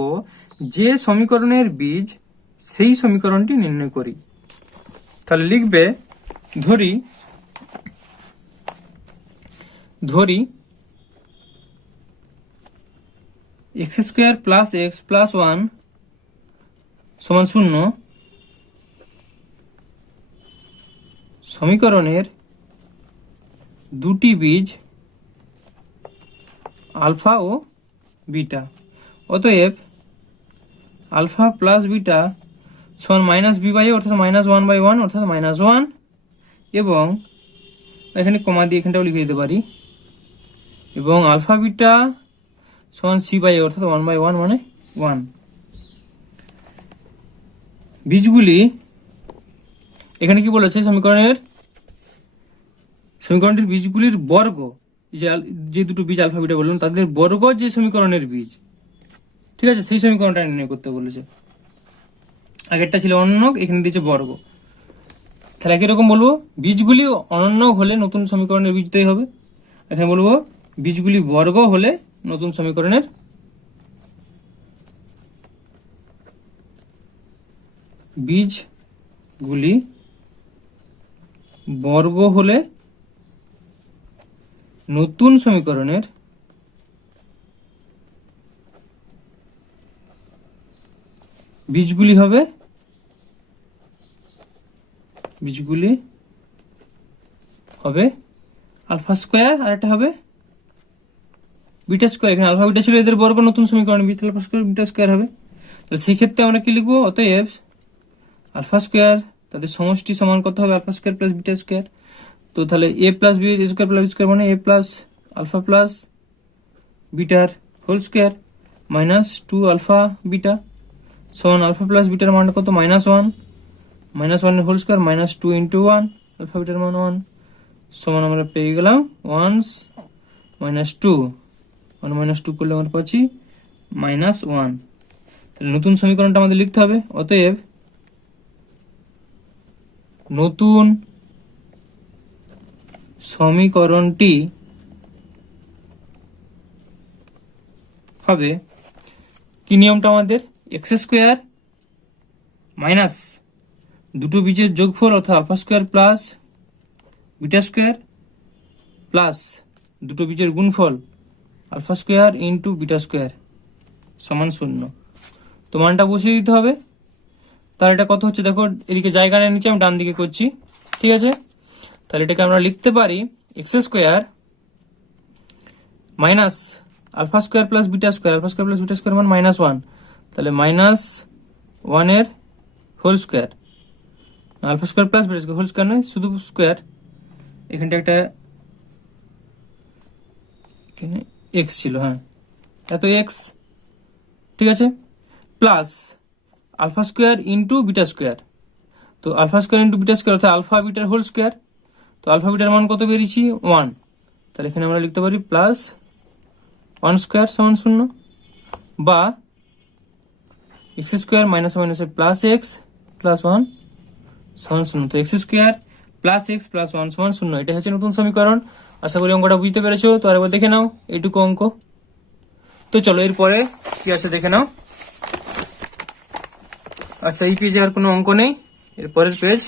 যে সমীকরণের বীজ সেই সমীকরণটি নির্ণয় করি। তাহলে লিখবে ধরি x square plus x plus 1 সমান 0 সমীকরণের দুটি বীজ আলফা ও বিটা, অতএব আলফা প্লাস বিটা সমান মাইনাস বি বাই এ, অর্থাৎ -1/1 অর্থাৎ -1, এবং এখানে কমা দিয়ে এখানটাও লিখে দিতে পারি, এবং আলফা বিটা সমান সি বাই এ, অর্থাৎ 1/1 মানে 1। বীজগুলি এখানে কি বলেছে, সমীকরণটির বীজগুলির বর্গ, যে দুটো বীজ আলফা বিটা বললাম তাদের বর্গ যে সমীকরণের বীজ, ঠিক আছে, সেই সমীকরণটা নির্ণয় করতে বলেছে। আগেরটা ছিল অনন্যক, এখানে দিয়েছে বর্গ। তাহলে একই রকম বলবো, বীজগুলি অনন্যক হলে নতুন সমীকরণের বীজদ্বয় হবে, এখানে বলবো বীজগুলি বর্গ হলে নতুন সমীকরণের বীজগুলি বর্গ হলে নতুন সমীকরণের বীজগুলি হবে আলফা স্কোয়ার, আর একটা হবে বিটা স্কোয়ার। এখানে আলফা বিটা ছিল এদের বর্গ, নতুন সমীকরণ আলফা স্কোয়ার বিটা স্কোয়ার হবে। তাহলে সেই ক্ষেত্রে আমরা কি লিখবো, অতএব আলফা স্কোয়ার তাদের সমষ্টি সমান কত হবে, alpha square plus beta square. তো তাহলে A plus B square plus B square মানে এ প্লাস আলফা প্লাস বিটার whole square minus 2 alpha beta সমান আলফা প্লাস বিটার মান কত, -1, -1 এর হোল স্কোয়ার -2 ইন্টু 1, আলফা বিটার মান 1 সমান আমরা পেয়ে গেলাম 1 -2, 1 -2 করলে আমরা পাচ্ছি -1। তাহলে নতুন সমীকরণটা আমাদের লিখতে হবে, অতএব নতুন সমীকরণটি হবে কি, নিয়মটা আমাদের এক্স স্কোয়ার মাইনাস দুটো বীজের যোগফল অর্থাৎ alpha square plus beta square plus দুটো বীজের গুণফল alpha square into beta square সমান 0। তো মানটা বসিয়ে দিতে হবে। তাহলে এটা কত হচ্ছে দেখো, এদিকে জায়গা নিচে আমি ডান দিকে করছি, ঠিক আছে। তাহলে এটাকে আমরা লিখতে পারি x square minus alpha square plus beta square, alpha square plus beta square মানে -1, তাহলে -1 এর whole square, alpha square plus beta square whole square নয় শুধু স্কোয়ার, এখানটা একটা এখানে এক্স ছিল, হ্যাঁ এত এক্স, ঠিক আছে, plus alpha square into beta square. তো alpha square into beta square অর্থাৎ আলফা বিটার হোল স্কোয়ার। তো আলফা বিটার মান কত বেরিয়েছি 1, তাহলে এখানে আমরা লিখতে পারি প্লাস 1 স্কোয়ার সমান 0, বা এক্স স্কোয়ার মাইনাস মাইনাসে প্লাস এক্স প্লাস 1 সমান 0। তো x square plus x plus 1 সমান 0, এটা হচ্ছে নতুন সমীকরণ। আশা করি অঙ্কটা বুঝতে পেরেছো। তো আরেকবার দেখে নাও এইটুকু অঙ্ক। তো চলো এরপরে কি আছে দেখে নাও। আচ্ছা, এই পেজে আর কোনো অঙ্ক নেই, এরপরের পেজ।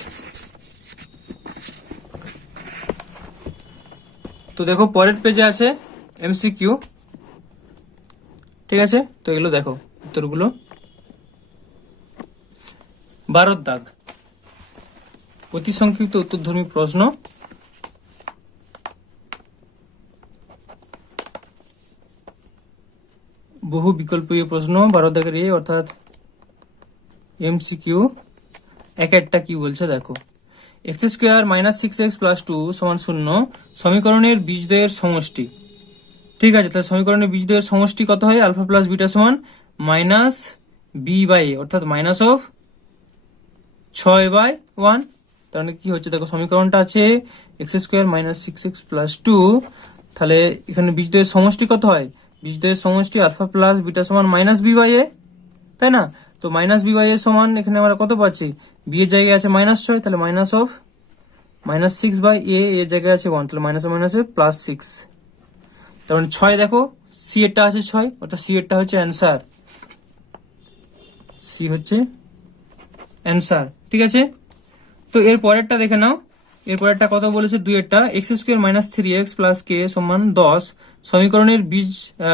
তো দেখো পরের পেজে আছে এমসিকিউ, ঠিক আছে। তো এগুলো দেখো উত্তরগুলো। 12 দাগ, অতি সংক্ষিপ্ত উত্তরধর্মী প্রশ্ন। বহু বিকল্পীয় প্রশ্ন 12 দাগের এ অর্থাৎ এমসিকিউ। একটা কি বলছে দেখো, X square minus 6x plus 2 সমান 0 সমীকরণের বীজদ্বয়ের সমষ্টি, ঠিক আছে। তাহলে সমীকরণের বীজদ্বয়ের সমষ্টি কত হয়, আলফা প্লাস বিটা সমান মাইনাস বি বাই এ অর্থাৎ মাইনাস অফ 6/1। তার মানে কি হচ্ছে দেখো, সমীকরণটা আছে x square minus 6x plus 2, তাহলে এখানে বীজদ্বয়ের সমষ্টি কত হয়, বীজদ্বয়ের সমষ্টি আলফা প্লাস বিটা সমান মাইনাস বি বাই এ, তাই না। তো মাইনাস বি বাই এ সমান এখানে আমরা কত পাচ্ছি, বি এর জায়গায় আছে -6, তাহলে মাইনাস অফ -6/a, এর জায়গায় আছে 1, তাহলে মাইনাসে মাইনাসে +6। তার মানে 6 দেখো সি এরটা আছে 6, অর্থাৎ সি এরটা হচ্ছে অ্যান্সার, সি হচ্ছে অ্যান্সার, ঠিক আছে। তো এর পরেরটা দেখে নাও, এর পরেরটা কত বলেছে, 2 এরটা X square minus 3x plus K সমান 10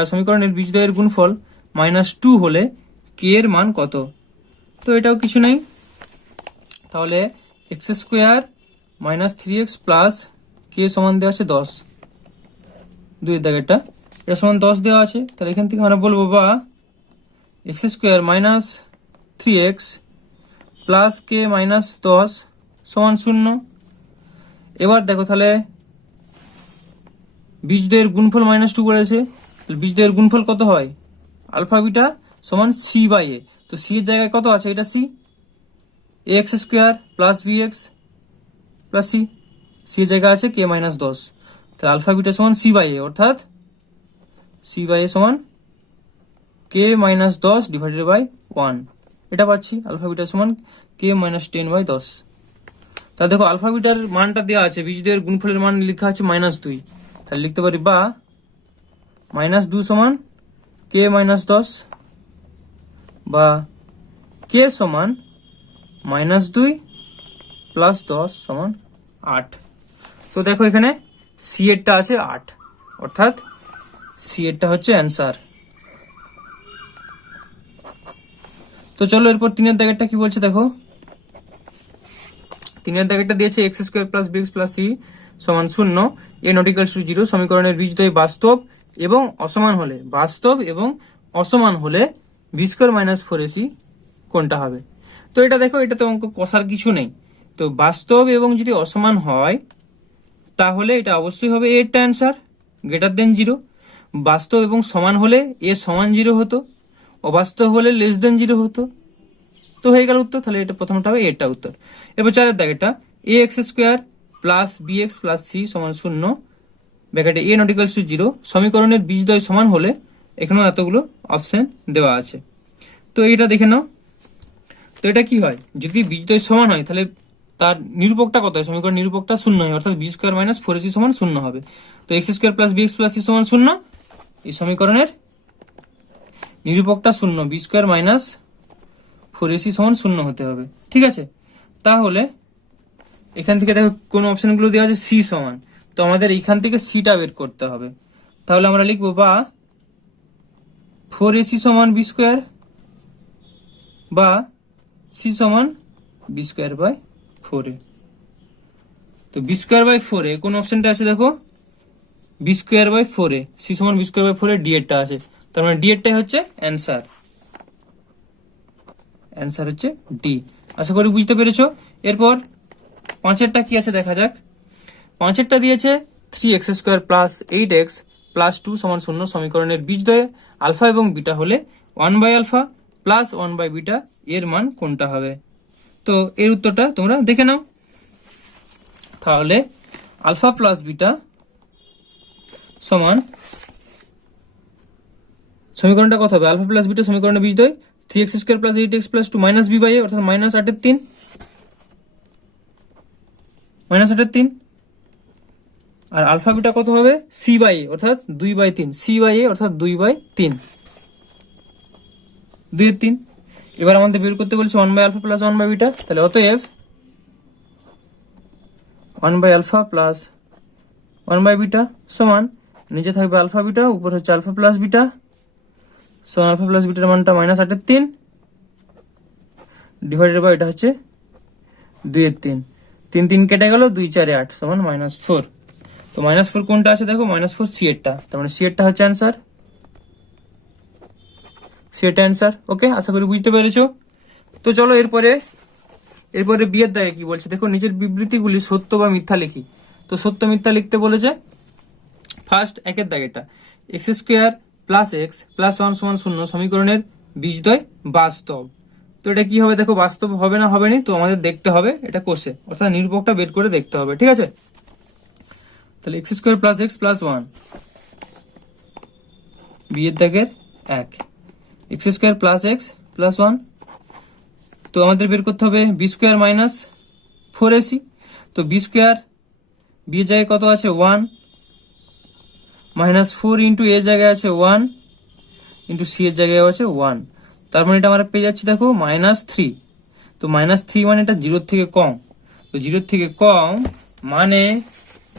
সমীকরণের বীজদ্বয়ের গুণফল -2 হলে কে এর মান কত। তো এটাও কিছু নেই, তাহলে x square minus 3x plus K সমান দেওয়া আছে 10, 2 এর দাগেরটা এটা সমান 10 দেওয়া আছে। তাহলে এখান থেকে আমরা বলবো বা X square minus 3x plus K minus 10 সমান 0। এবার দেখো তাহলে বীজদ্বয়ের গুণফল -2 বলেছে, তাহলে বীজদ্বয়ের গুণফল কত হয়, আলফা বিটা সমান সি বাই এ। তো সি এর জায়গায় কত আছে, এটা C, A X square plus B x plus C, C এর জায়গায় আছে কে মাইনাস 10, তাহলে আলফা বিটা সমান সি বাই এ, অর্থাৎ সি বাই এ সমান কে মাইনাস 10 ডিভাইডেড বাই 1, এটা পাচ্ছি আলফা বিটা সমান কে মাইনাস 10/10। তাহলে দেখো আলফা বিটার মানটা দেওয়া আছে, বীজদ্বয়ের গুণফলের মান লেখা আছে -2, তাহলে লিখতে পারি বা -2 সমান কে মাইনাস 10 বা কে সমান -2 প্লাস 10 সমান 8। তো দেখো এখানে সি এরটা আছে 8, অর্থাৎ সি এরটা হচ্ছে অ্যান্সার। তো চলো এরপর 3 দাগেরটা কি বলছে দেখো। 3 দাগেরটা দিয়েছে x square plus B x plus C সমান 0, এ নট ইকুয়ালস টু 0 সমীকরণের বীজদ্বয় বাস্তব এবং অসমান হলে বি স্কোয়ার মাইনাস 4ac কোনটা হবে। তো এটা দেখো, এটা তো অঙ্ক কষার কিছু নেই। তো বাস্তব এবং যদি অসমান হয় তাহলে এটা অবশ্যই হবে এরটা অ্যান্সার, গ্রেটার দেন 0। বাস্তব এবং সমান হলে এ সমান 0 হতো, অবাস্তব হলে লেস দেন 0 হতো। তো হয়ে গেল উত্তর, তাহলে এটা প্রথমটা হবে এটা উত্তর। এবার 4 দাগেরটা A X square plus B x plus C সমান 0, ব্র্যাকেটে এ নট ইকুয়ালস টু 0 সমীকরণের বীজদ্বয় সমান হলে, এখানেও এতগুলো অপশন দেওয়া আছে। তো এটা দেখে নাও। তো এটা কি হয়, যদি বীজদ্বয় সমান হয় তাহলে তার নিরূপকটা কত হয়, সমীকরণ নিরূপকটা 0 হয়, অর্থাৎ বি স্কোয়ার মাইনাস 4ac সমান 0 হবে। তো x square plus B x plus C সমান 0, এই সমীকরণের নিরূপকটা 0, বি স্কোয়ার মাইনাস 4ac সমান 0 হতে হবে। ঠিক আছে, তাহলে এখান থেকে দেখো কোন অপশনগুলো দেওয়া আছে সি সমান, তো আমাদের এখান থেকে সিটা বের করতে হবে। তাহলে আমরা লিখবো বা 4ac সমান বি স্কোয়ার বা সি সমান বি স্কোয়ার বাই 4a। তো বি স্কোয়ার বাই 4a কোন অপশনটা আছে দেখো, B square by 4a, C সমান B square by 4a, D এরটা আছে। তার মানে ডি এরটাই হচ্ছে অ্যান্সার, অ্যান্সার হচ্ছে ডি। আশা করি বুঝতে পেরেছো। এরপর 5এরটা কি আছে দেখা যাক। 5এরটা দিয়েছে 3x square plus 8x plus 2 সমান 0 সমীকরণের বীজদ্বয়ে আলফা এবং বিটা হলে 1 by alpha plus 1 by beta এর মান কোনটা হবে। তো এর উত্তরটা তোমরা দেখে নাও। তাহলে আলফা প্লাস বিটা সমান, সমীকরণটা কত হবে, আলফা প্লাস বিটা সমীকরণের বীজদ্বয় 3x square plus 8x plus 2 minus B by এ, অর্থাৎ মাইনাস 8 এর 3, আর আলফা বিটা কত হবে সি বাই এ, অর্থাৎ 2 বাই 3, সি বাই এ অর্থাৎ 2 বাই 3, 2 এর 3। এবার আমাদের বের করতে বলেছে 1 by alpha plus 1 by beta, তাহলে অতএব 1 by alpha plus 1 by beta সমান, নিচে থাকবে আলফা বিটা, উপর হচ্ছে আলফা প্লাস বিটা সমান আলফা প্লাস বিটার মানটা মাইনাস 8 এর 3 ডিভাইডেড বাই এটা হচ্ছে 2 এর 3, 3 3 কেটে গেল, 2 4 8 সমান -4। তো -4 কোনটা আছে দেখো, -4 সি এরটা, তার মানে সি এরটা হচ্ছে অ্যান্সার, সি এরটা অ্যান্সার। ওকে, আশা করি বুঝতে পেরেছো। তো চলো এরপরে বি এর দাগে কি বলছে দেখো, নিচের বিবৃতিগুলি সত্য বা মিথ্যা লিখি। তো সত্য মিথ্যা লিখতে বলেছে। ফার্স্ট 1 দাগেটা X square plus x plus 1 সমান 0 সমীকরণের বীজদ্বয় বাস্তব। তো এটা কি হবে দেখো, বাস্তব হবে না হবে নি, তো আমাদের দেখতে হবে এটা কোষে, অর্থাৎ নিরূপকটা বের করে দেখতে হবে। ঠিক আছে, তাহলে x square plus x plus 1, b এর দাগের 1, x square plus x plus 1, তো আমাদের বের করতে হবে বি স্কোয়ার মাইনাস 4ac। তো বি স্কোয়ার বি এর জায়গায় কত আছে 1, -4 ইন্টু এর জায়গায় আছে 1 ইন্টু সি এর জায়গায় আছে 1, তার মানে এটা আমরা পেয়ে যাচ্ছি দেখো -3। তো -3 মানে এটা 0 থেকে কম, তো 0 থেকে কম মানে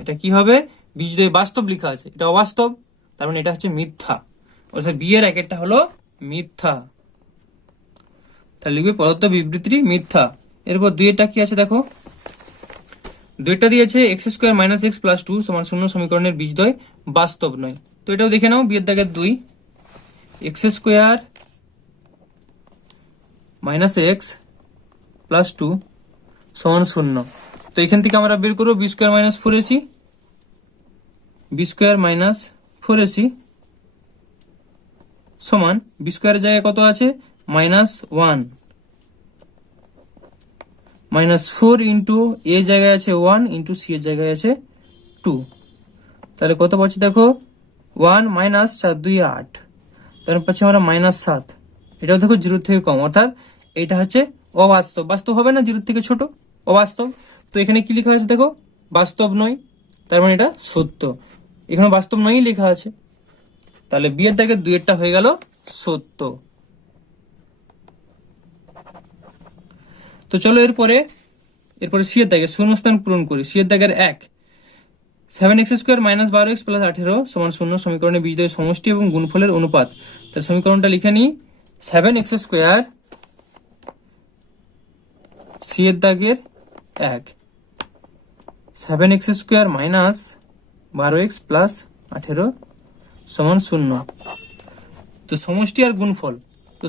এটা কি হবে, বীজদ্বয় বাস্তব লেখা আছে, এটা অবাস্তব, তার মানে এটা হচ্ছে মিথ্যা, অর্থাৎ বি এর একটা হলো মিথ্যা। তাহলে লিখবে প্রদত্ত বিবৃতি মিথ্যা। এরপর 2 কি আছে দেখো, 2 দিয়েছে x square minus x plus 2 সমান 0 সমীকরণের বীজদ্বয় বাস্তব নয়। তো এটাও দেখে নাও, বি এর দাগের 2, x square minus x plus 2 সমান 0। তো এখান থেকে আমরা বের করবো b square minus 4ac, b square minus 4ac সমান বি স্কোয়ারের জায়গায় কত আছে -1, -4 ইন্টু এ জায়গায় আছে 1 ইন্টু সি এর জায়গায় আছে 2, তাহলে কত পাচ্ছি দেখো 1 মাইনাস 4 2 8, তারপর পাচ্ছি আমরা -7। এটাও দেখো 0 থেকে কম, অর্থাৎ এটা হচ্ছে অবাস্তব, বাস্তব হবে না, 0 থেকে ছোট, অবাস্তব। তো এখানে কি লেখা আছে দেখো, বাস্তব নয়, তার মানে এটা সত্য, এখানে বাস্তব নয় লেখা আছে, তাহলে বি এর দাগের 2 হয়ে গেল সত্য। তো চলো এরপরে সি এর দাগে শূন্যস্থান পূরণ করি। সি এর দাগের 1, 7x² মাইনাস 12x প্লাস 18 সমান 0 সমীকরণের বীজদ্বয়ের সমষ্টি এবং গুণফলের অনুপাত। তাহলে সমীকরণটা লিখে নিই, 7x² সি এর দাগের 1, 7x² মাইনাস 12x প্লাস 18 সমান 0। তো সমষ্টি আর গুণফল, তো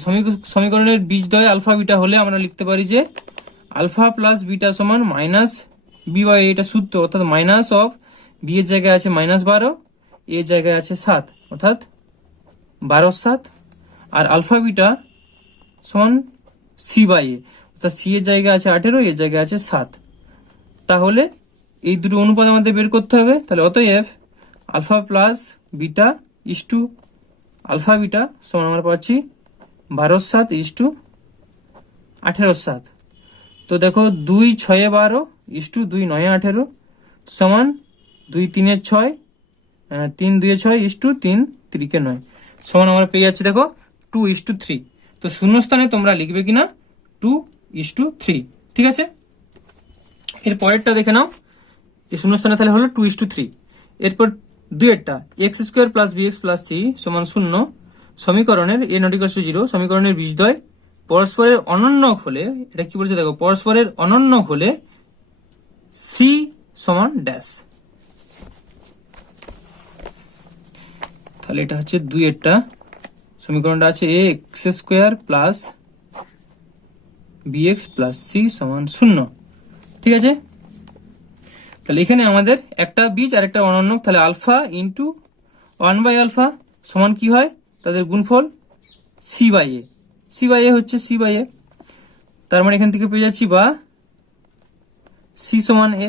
সমীকরণের বীজদ্বয় আলফা বিটা হলে আমরা লিখতে পারি যে আলফা প্লাস বিটা সমান মাইনাস বি বাই, এটা সূত্র, অর্থাৎ মাইনাস অফ বি এর জায়গায় আছে -12, এর জায়গায় আছে 7, অর্থাৎ 12/7, আর আলফা বিটা সমান সি বাই এ, অর্থাৎ সি এর জায়গায় আছে 18, এর জায়গায় আছে 7। তাহলে এই দুটো অনুপাত আমাদের বের করতে হবে। তাহলে অতএব alpha plus beta is to alpha beta সমান আমরা পাচ্ছি 12/7 ইস টু 18/7। তো দেখো 2 6 12 ইস টু 2 9 18 সমান 2 3 6, 3 2 6 ইস টু 3 3 9 সমান আমরা পেয়ে যাচ্ছি দেখো 2:3। তো শূন্যস্থানে তোমরা লিখবে কিনা 2:3, ঠিক আছে। এর পরেরটা দেখে নাও, এই শূন্যস্থানে তাহলে হলো 2:3। এরপর দুইয়েরটা x² plus bx plus c সমান 0 সমীকরণের a ≠ 0 সমীকরণের বীজদ্বয় পরস্পরের অনন্যক হলে, এটা কি বলছে দেখো, পরস্পরের অনন্যক হলে c সমান ড্যাশ। তাহলে এটা হচ্ছে দুইয়েরটা, সমীকরণটা আছে ax² plus bx plus c সমান 0, ঠিক আছে। তাহলে এখানে আমাদের একটা বীজ আর একটা অনন্যক, তাহলে আলফা ইন্টু 1/α সমান কি হয়, তাদের গুণফল C by A, C by A হচ্ছে সি বাই এ। তার মানে এখান থেকে পেয়ে যাচ্ছি বা সি সমান এ,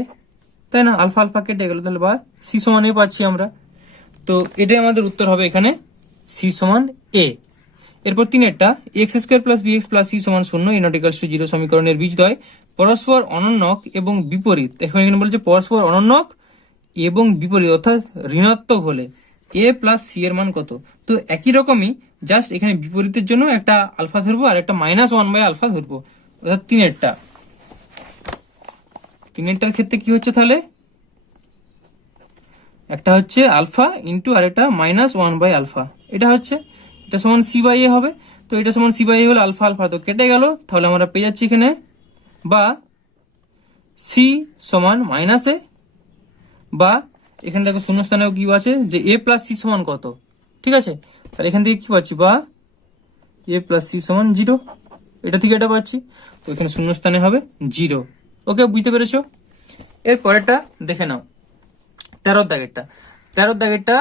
তাই না, আলফা আলফা কেটে গেল, তাহলে বা সি সমান এ পাচ্ছি আমরা। তো এটাই আমাদের উত্তর হবে এখানে, সি সমান এ। এরপর তিনেরটা x² plus bx plus c সমান 0 a ≠ 0 সমীকরণের বীজদ্বয় পরস্পর অনন্যক এবং বিপরীত। এখন এখানে বলছে পরস্পর অনন্যক এবং বিপরীত, অর্থাৎ ঋণাত্মক হলে a প্লাস c এর মান কত। তো একই রকমই, জাস্ট এখানে বিপরীতের জন্য একটা আলফা ধরবো আর একটা -1/α ধরবো, অর্থাৎ তিনেরটার ক্ষেত্রে কি হচ্ছে, তাহলে একটা হচ্ছে আলফা ইন্টু আর একটা -1/α, এটা হচ্ছে, এটা সমান সি বাই এ হবে। তো এটা সমান সি বাই এ হলে আলফা আলফা তো কেটে গেল, তাহলে আমরা পেয়ে যাচ্ছি এখানে বা সি সমান -এ, বা এখানে দেখো শূন্যস্থানেও কি আছে যে এ প্লাস সি সমান কত, ঠিক আছে। তাহলে এখান থেকে কি পাচ্ছি, বা এ প্লাস সি সমান 0, এটা থেকে এটা পাচ্ছি। তো এখানে শূন্যস্থানে হবে 0। ওকে, বুঝতে পেরেছো। এর পরেরটা দেখে নাও, 13 দাগেরটা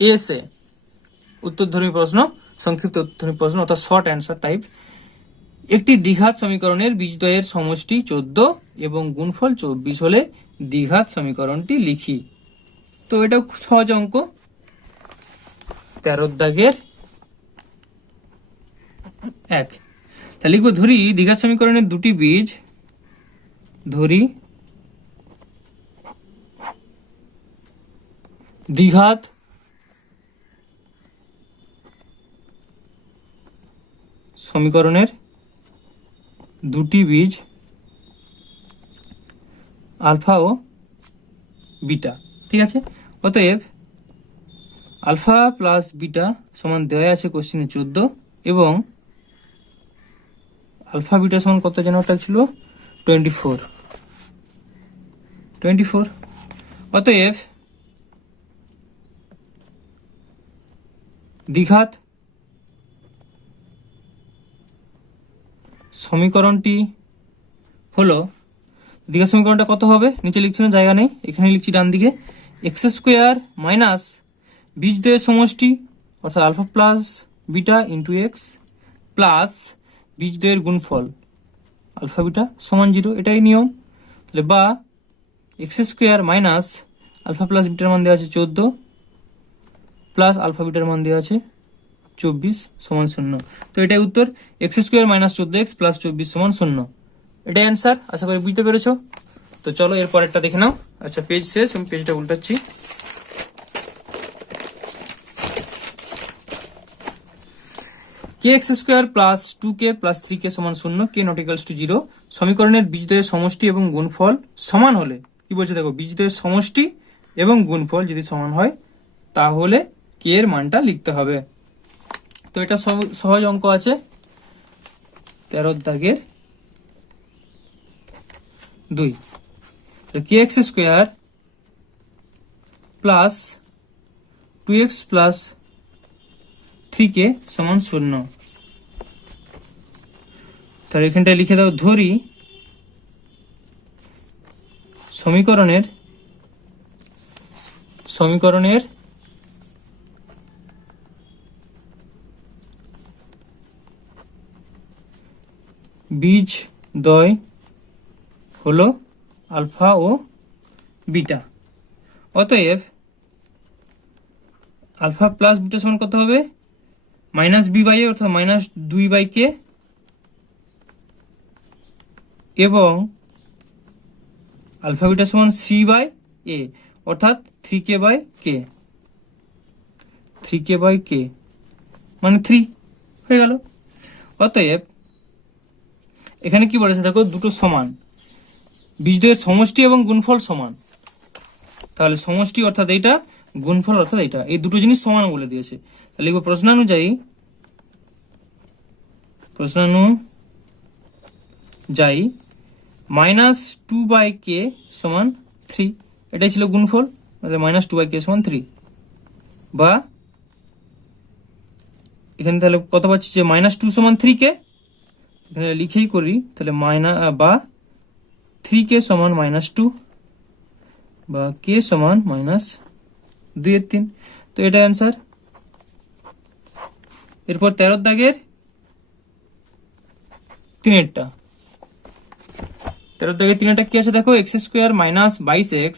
এসে উত্তরধর্মী প্রশ্ন, সংক্ষিপ্ত উত্তরধর্মী প্রশ্ন, অর্থাৎ শর্ট অ্যান্সার টাইপ। একটি দ্বিঘাত সমীকরণের বীজদ্বয়ের সমষ্টি 14 এবং গুণফল 24 হলে দ্বিঘাত সমীকরণটি লিখি। তো এটা খুব সহজ অঙ্ক। 13 দাগের 1, তাহলে লিখবো, ধরি দ্বিঘাত সমীকরণের দুটি বীজ, ধরি দ্বিঘাত সমীকরণের দুটি বীজ আলফা ও বিটা, ঠিক আছে। অতএব আলফা প্লাস বিটা সমান দেওয়া আছে কোশ্চেনে 14, এবং আলফা বিটা সমান কত যেন ওটা ছিল 24। অতএব দ্বিঘাত সমীকরণটি হলো, দ্বিঘাত সমীকরণটা কত হবে, নিচে লিখছি না, জায়গা নেই, এখানে লিখছি ডান দিকে, x² মাইনাস বীজদ্বয়ের সমষ্টি অর্থাৎ alpha plus beta into X plus বীজদ্বয়ের গুণফল আলফা বিটা সমান 0, এটাই নিয়ম। তাহলে বা x² মাইনাস আলফা প্লাস বিটার মান দেওয়া আছে 14 প্লাস আলফা বিটার মান দেওয়া আছে 24 সমান 0। তো এটাই উত্তর, x² মাইনাস 14x প্লাস 24 সমান 0, এটাই অ্যান্সার। আশা করি বুঝতে পেরেছো। তো চলো এর পরেরটা দেখে নাও। আচ্ছা, পেজ শেষ, আমি পেজটা উল্টাচ্ছি। kx² plus 2k plus 3k সমান 0 k ≠ 0 সমীকরণের বীজদ্বয়ের সমষ্টি এবং গুণফল সমান হলে, কি বলছে দেখো, বীজদ্বয়ের সমষ্টি এবং গুণফল যদি সমান হয় তাহলে কে এর মানটা লিখতে হবে। তো এটা সহজ অঙ্ক আছে 13 দাগের 2। তো K X square plus 2x plus 3k সমান 0। তাহলে এখানটা লিখে দাও, ধরি সমীকরণের বীজদ্বয় হলো আলফা ও বিটা। অতএব আলফা প্লাস বিটা সমান কত হবে? মাইনাস বি বাই এ অর্থাৎ মাইনাস 2/k এবং আলফা বিটা সমান সি বাই এ অর্থাৎ 3k বাই কে মানে 3 হয়ে গেল। অতএব এখানে কি বলেছে দেখো, দুটো সমান, বীজদ্বয়ের সমষ্টি এবং গুণফল সমান। তাহলে সমষ্টি অর্থাৎ এইটা, গুণফল অর্থাৎ এইটা, এই দুটো জিনিস সমান বলে দিয়েছে। তাহলে লিখবো প্রশ্ন অনুযায়ী -2/k সমান 3, এটাই ছিল গুণফল, -2/k সমান 3। বা এখানে তাহলে কত পাচ্ছি যে -2 সমান 3k, এখানে লিখেই করি, তাহলে বা 3k সমান -2 বা k সমান -2/3। তো এটা অ্যান্সার। এরপর 13 দাগের 3-এরটা, 13 দাগের 3-এরটা কি আছে দেখো, x square minus 22x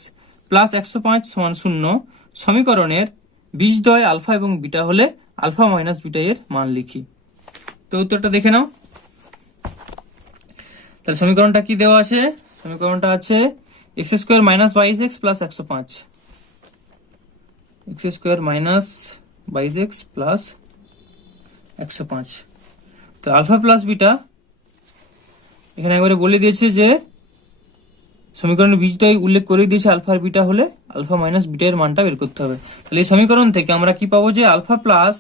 plus 105 সমান 0 সমীকরণের বীজদ্বয় আলফা এবং বিটা হলে আলফা মাইনাস বিটা এর মান লিখি। তো উত্তরটা দেখে নাও। তাহলে সমীকরণটা কি দেওয়া আছে? সমীকরণটা আছে x square minus 22x plus 105, x square minus 22x plus 105। তো আলফা প্লাস বিটা এখানে একবারে বলে দিয়েছে যে সমীকরণের বীজদ্বয় উল্লেখ করে দিয়েছে আলফা আর বিটা হলে আলফা মাইনাস বিটা এর মানটা বের করতে হবে। তাহলে এই সমীকরণ থেকে আমরা কি পাবো যে আলফা প্লাস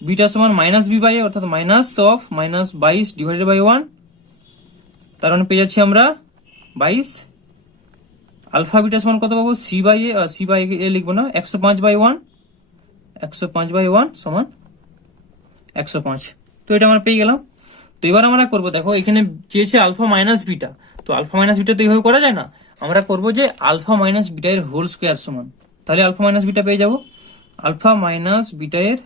বিটা সমান মাইনাস বি বাই এ অর্থাৎ -22/1, তার মানে পেয়ে যাচ্ছি আমরা 22। আলফা বিটা সমান কত পাবো? সি বাই এ লিখবো না, 105/1 সমান 105। তো এটা আমরা পেয়ে গেলাম। তো এবার আমরা করবো, দেখো এখানে চেয়েছে আলফা মাইনাস বিটা, তো আলফা মাইনাস বিটা তো এইভাবে করা যায় না, আমরা করবো যে আলফা মাইনাস বিটা এর হোল স্কোয়ার সমান। তাহলে আলফা মাইনাস বিটা পেয়ে যাবো, আলফা মাইনাস বিটা এর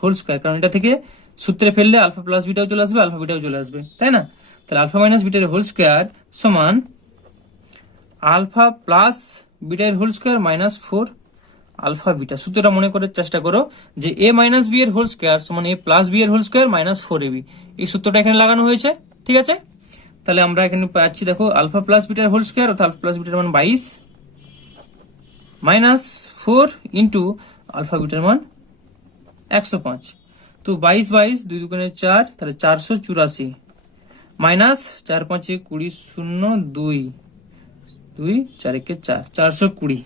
হোল স্কোয়ার, কারণ এটা থেকে সূত্রে ফেললে আলফা প্লাস বিটাও চলে আসবে, আলফা বিটাও চলে আসবে, তাই না? তাহলে আলফা মাইনাস বিটা এর হোল স্কোয়ার সমান আলফা প্লাস বিটা এর whole square minus 4 alpha beta. সূত্রটা মনে করার চেষ্টা করো যে a মাইনাস বি এর হোল স্কোয়ার সমান a প্লাস বি এর হোল স্কোয়ার মাইনাস 4ab। এই সূত্রটা এখানে লাগানো হয়েছে, ঠিক আছে? তাহলে আমরা এখানে পাচ্ছি দেখো আলফা প্লাস বিটার হোল স্কোয়ার অর্থাৎ আলফা প্লাস বিটার মান 22 মাইনাস 4 ইন্টু আলফা বিটার মান 105। তো 22 2 দুগুণে 4, তাহলে 484 মাইনাস 4 5 20 0 2 2 4 1 4 420।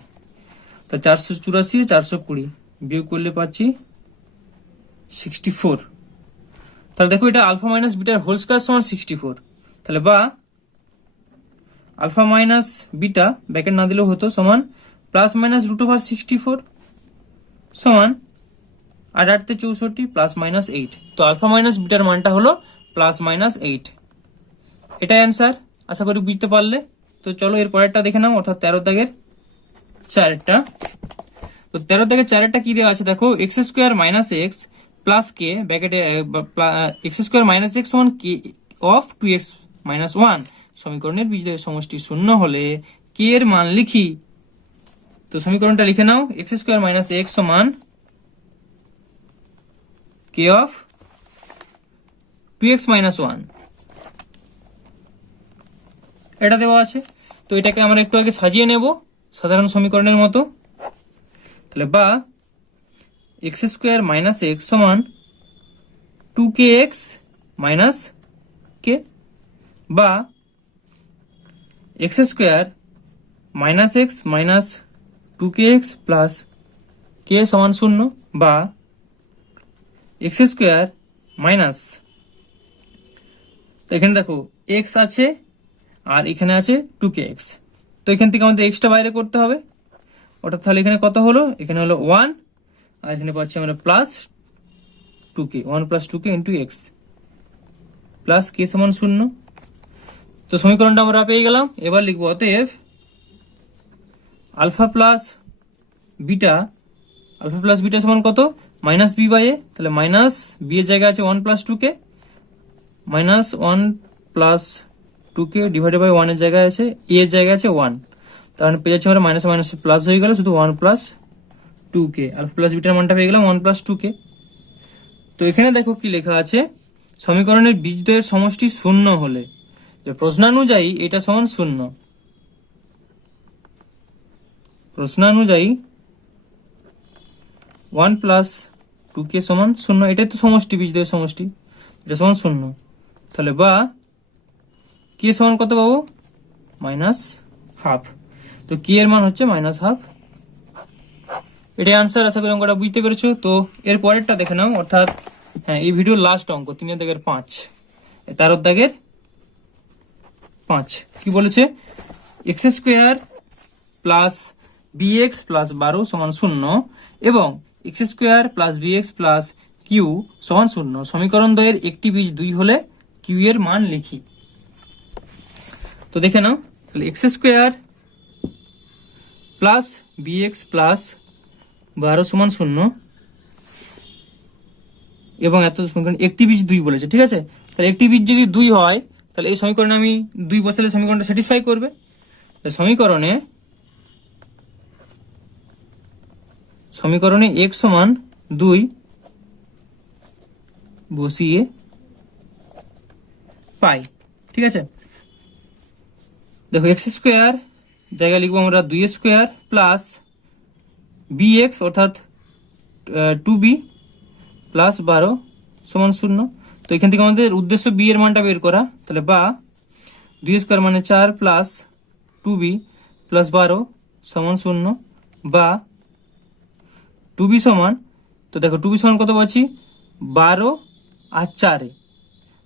তা 484 420 বিয়োগ করলে পাচ্ছি 64। তাহলে দেখো এটা আলফা মাইনাস বিটার হোল স্কয়ার সমান 64। তাহলে বা আলফা মাইনাস বিটা ব্র্যাকেট না দিলেও হতো সমান প্লাস মাইনাস √64 সমান 8 8 64 প্লাস মাইনাস 8। তো আলফা মাইনাস বিটার মানটা হলো প্লাস মাইনাস 8। এটাই অ্যান্সার, আশা করি বুঝতে পারলে। তো চলো এর পরেরটা দেখে নাও, অর্থাৎ 13 দাগের 4টা। তো 13 দাগের 4টা কি দেওয়া আছে দেখো, X square minus x plus K ব্র্যাকেটে এক্স স্কোয়ার মাইনাস এক্স সমান কে অফ 2x মাইনাস 1 সমীকরণের বীজদ্বয়ের সমষ্টি 0 হলে কে এর মান লিখি। তো সমীকরণটা লিখে নাও, এক্স স্কোয়ার মাইনাস এক্স সমান কে অফ 2x মাইনাস 1, এটা দেওয়া আছে। তো এটাকে আমরা একটু আগে সাজিয়ে নেব সাধারণ সমীকরণের মতো। তাহলে বা এক্স স্কোয়ার মাইনাস এক্স সমান 2kx মাইনাস কে, বা X square minus X minus 2kx plus K সমান 0 বা এক্স স্কোয়ার মাইনাস, তো এখানে দেখো এক্স আছে আর এখানে আছে 2kx, তো এখান থেকে আমাদের এক্সটা বাইরে করতে হবে, অর্থাৎ তাহলে এখানে কত হলো, এখানে হলো 1 আর এখানে পাচ্ছি আমরা plus 2k, 1 plus 2k into X plus K সমান 0। তো সমীকরণটা আমরা পেয়ে গেলাম। এবার লিখবো অতএব আলফা প্লাস বিটা সমান কত, মাইনাস বি বাই এ, তাহলে মাইনাস বি এর জায়গায় আছে 1 plus 2k, minus 1 plus 2k divided by 1 এর জায়গায় আছে এ এর জায়গায় আছে 1, তাহলে পেয়ে যাচ্ছে আমরা মাইনাস মাইনাস প্লাস হয়ে গেল, শুধু 1 প্লাস 2k, আলফা প্লাস বিটার মানটা পেয়ে গেলাম 1 প্লাস 2k। তো এখানে দেখো কি লেখা আছে, সমীকরণের বীজদ্বয়ের সমষ্টি শূন্য হলে, যে প্রশ্নানুযায়ী এটা সমান 0, প্রশ্নানুযায়ী 1 প্লাস 2k সমান 0, এটাই তো সমষ্টি, বীজদ্বয়ের সমষ্টি, এটা সমান 0, তাহলে বা কে সমান কত পাবো, মাইনাস হাফ, তো কে এর মান হচ্ছে মাইনাস হাফ। এটাই আনসার, আশা করি অঙ্কটা বুঝতে পেরেছো। তো এর পরেরটা দেখে নাও, অর্থাৎ হ্যাঁ এই ভিডিওর লাস্ট অঙ্ক 3 দাগের 5, তার দাগের 5 কি বলেছে, x square plus bx plus 12 সমান 0 এবং x square plus bx plus q সমান 0, সমীকরণ দ্বয়ের একটি বীজ 2 হলে কিউ এর মান লিখি। তো দেখে নাও, তাহলে x square plus bx plus 12 সমান 0 এবং এত সমীকরণ একটি বীজ 2 বলেছে, ঠিক আছে। তাহলে একটি বীজ যদি 2 হয় তাহলে এই সমীকরণে আমি 2 বসালে সমীকরণটা স্যাটিসফাই করবে। সমীকরণে x সমান 2 বসিয়ে পাই, ঠিক আছে। দেখো এক্স স্কোয়ার জায়গায় লিখবো আমরা 2 স্কোয়ার প্লাস bx অর্থাৎ 2b প্লাস 12 সমান 0, তো এখান থেকে আমাদের উদ্দেশ্য বি এর মানটা বের করা, তাহলে বা 2 স্কোয়ার মানে 4 প্লাস 2b প্লাস 12 সমান 0 বা 2b সমান, তো দেখো 2b সমান কত পাচ্ছি, 12 আর 4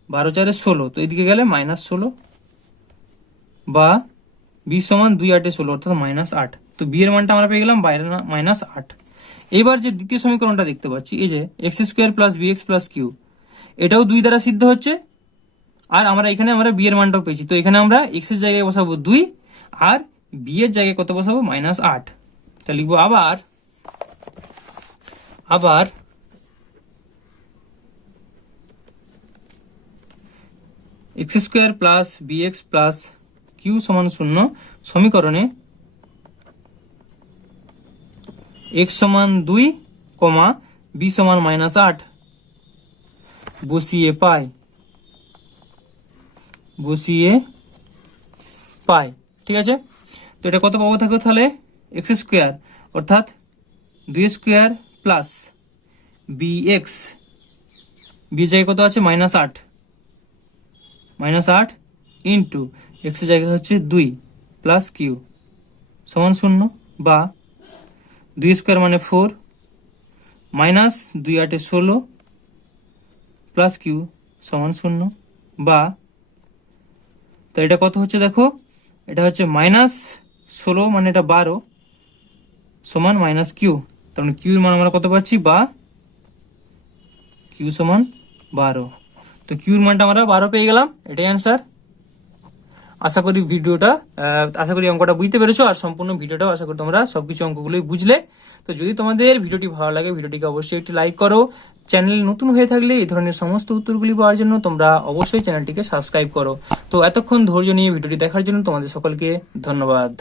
12 4 16, তো এদিকে গেলে মাইনাস 16 বা b সমান 2 8 16 অর্থাৎ মাইনাস 8, তো বি এর মানটা আমরা পেয়ে গেলাম বাইরে মাইনাস 8। এবার যে দ্বিতীয় সমীকরণটা দেখতে পাচ্ছি, এই যে x square plus bx plus q, এটাও 2 দ্বারা সিদ্ধ হচ্ছে, আর এখানে আমরা বি এর মানটাও পেয়েছি, তো এখানে আমরা এক্স এর জায়গায় বসাবো 2 আর বি এর জায়গায় কত বসাবো, মাইনাস 8, তা লিখবো আবার x square plus bx plus q সমান 0, সমীকরণে x সমান 2, b সমান মাইনাস 8 বসিয়ে পাই, ঠিক আছে। তো এটা কত পাবো থাকো, তাহলে এক্স স্কোয়ার অর্থাৎ 2 স্কোয়ার প্লাস bx, বি জায়গায় কত আছে, মাইনাস 8 ইন্টু এক্স এর জায়গায় হচ্ছে 2 প্লাস কিউ সমান 0 বা 2 স্কোয়ার মানে 4 মাইনাস 2 8 16 প্লাস কিউ সমান 0 বা, তো এটা কত হচ্ছে দেখো, এটা হচ্ছে মাইনাস 16 মানে এটা 12 সমান মাইনাস কিউ, তার মানে কিউর মান আমরা কত পাচ্ছি, বা কিউ সমান 12, তো কিউর মানটা আমরা 12 পেয়ে গেলাম, এটাই অ্যান্সার। আশা করি অঙ্কটা বুঝতে পেরেছো, আর সম্পূর্ণ ভিডিওটাও আশা করি তোমরা সবকিছু অঙ্কগুলোই বুঝলে। তো যদি তোমাদের ভিডিওটি ভালো লাগে, ভিডিওটিকে অবশ্যই একটি লাইক করো, চ্যানেল নতুন হয়ে থাকলে এই ধরনের সমস্ত উত্তরগুলি পাওয়ার জন্য তোমরা অবশ্যই চ্যানেলটিকে সাবস্ক্রাইব করো। তো এতক্ষণ ধৈর্য নিয়ে ভিডিওটি দেখার জন্য তোমাদের সকলকে ধন্যবাদ।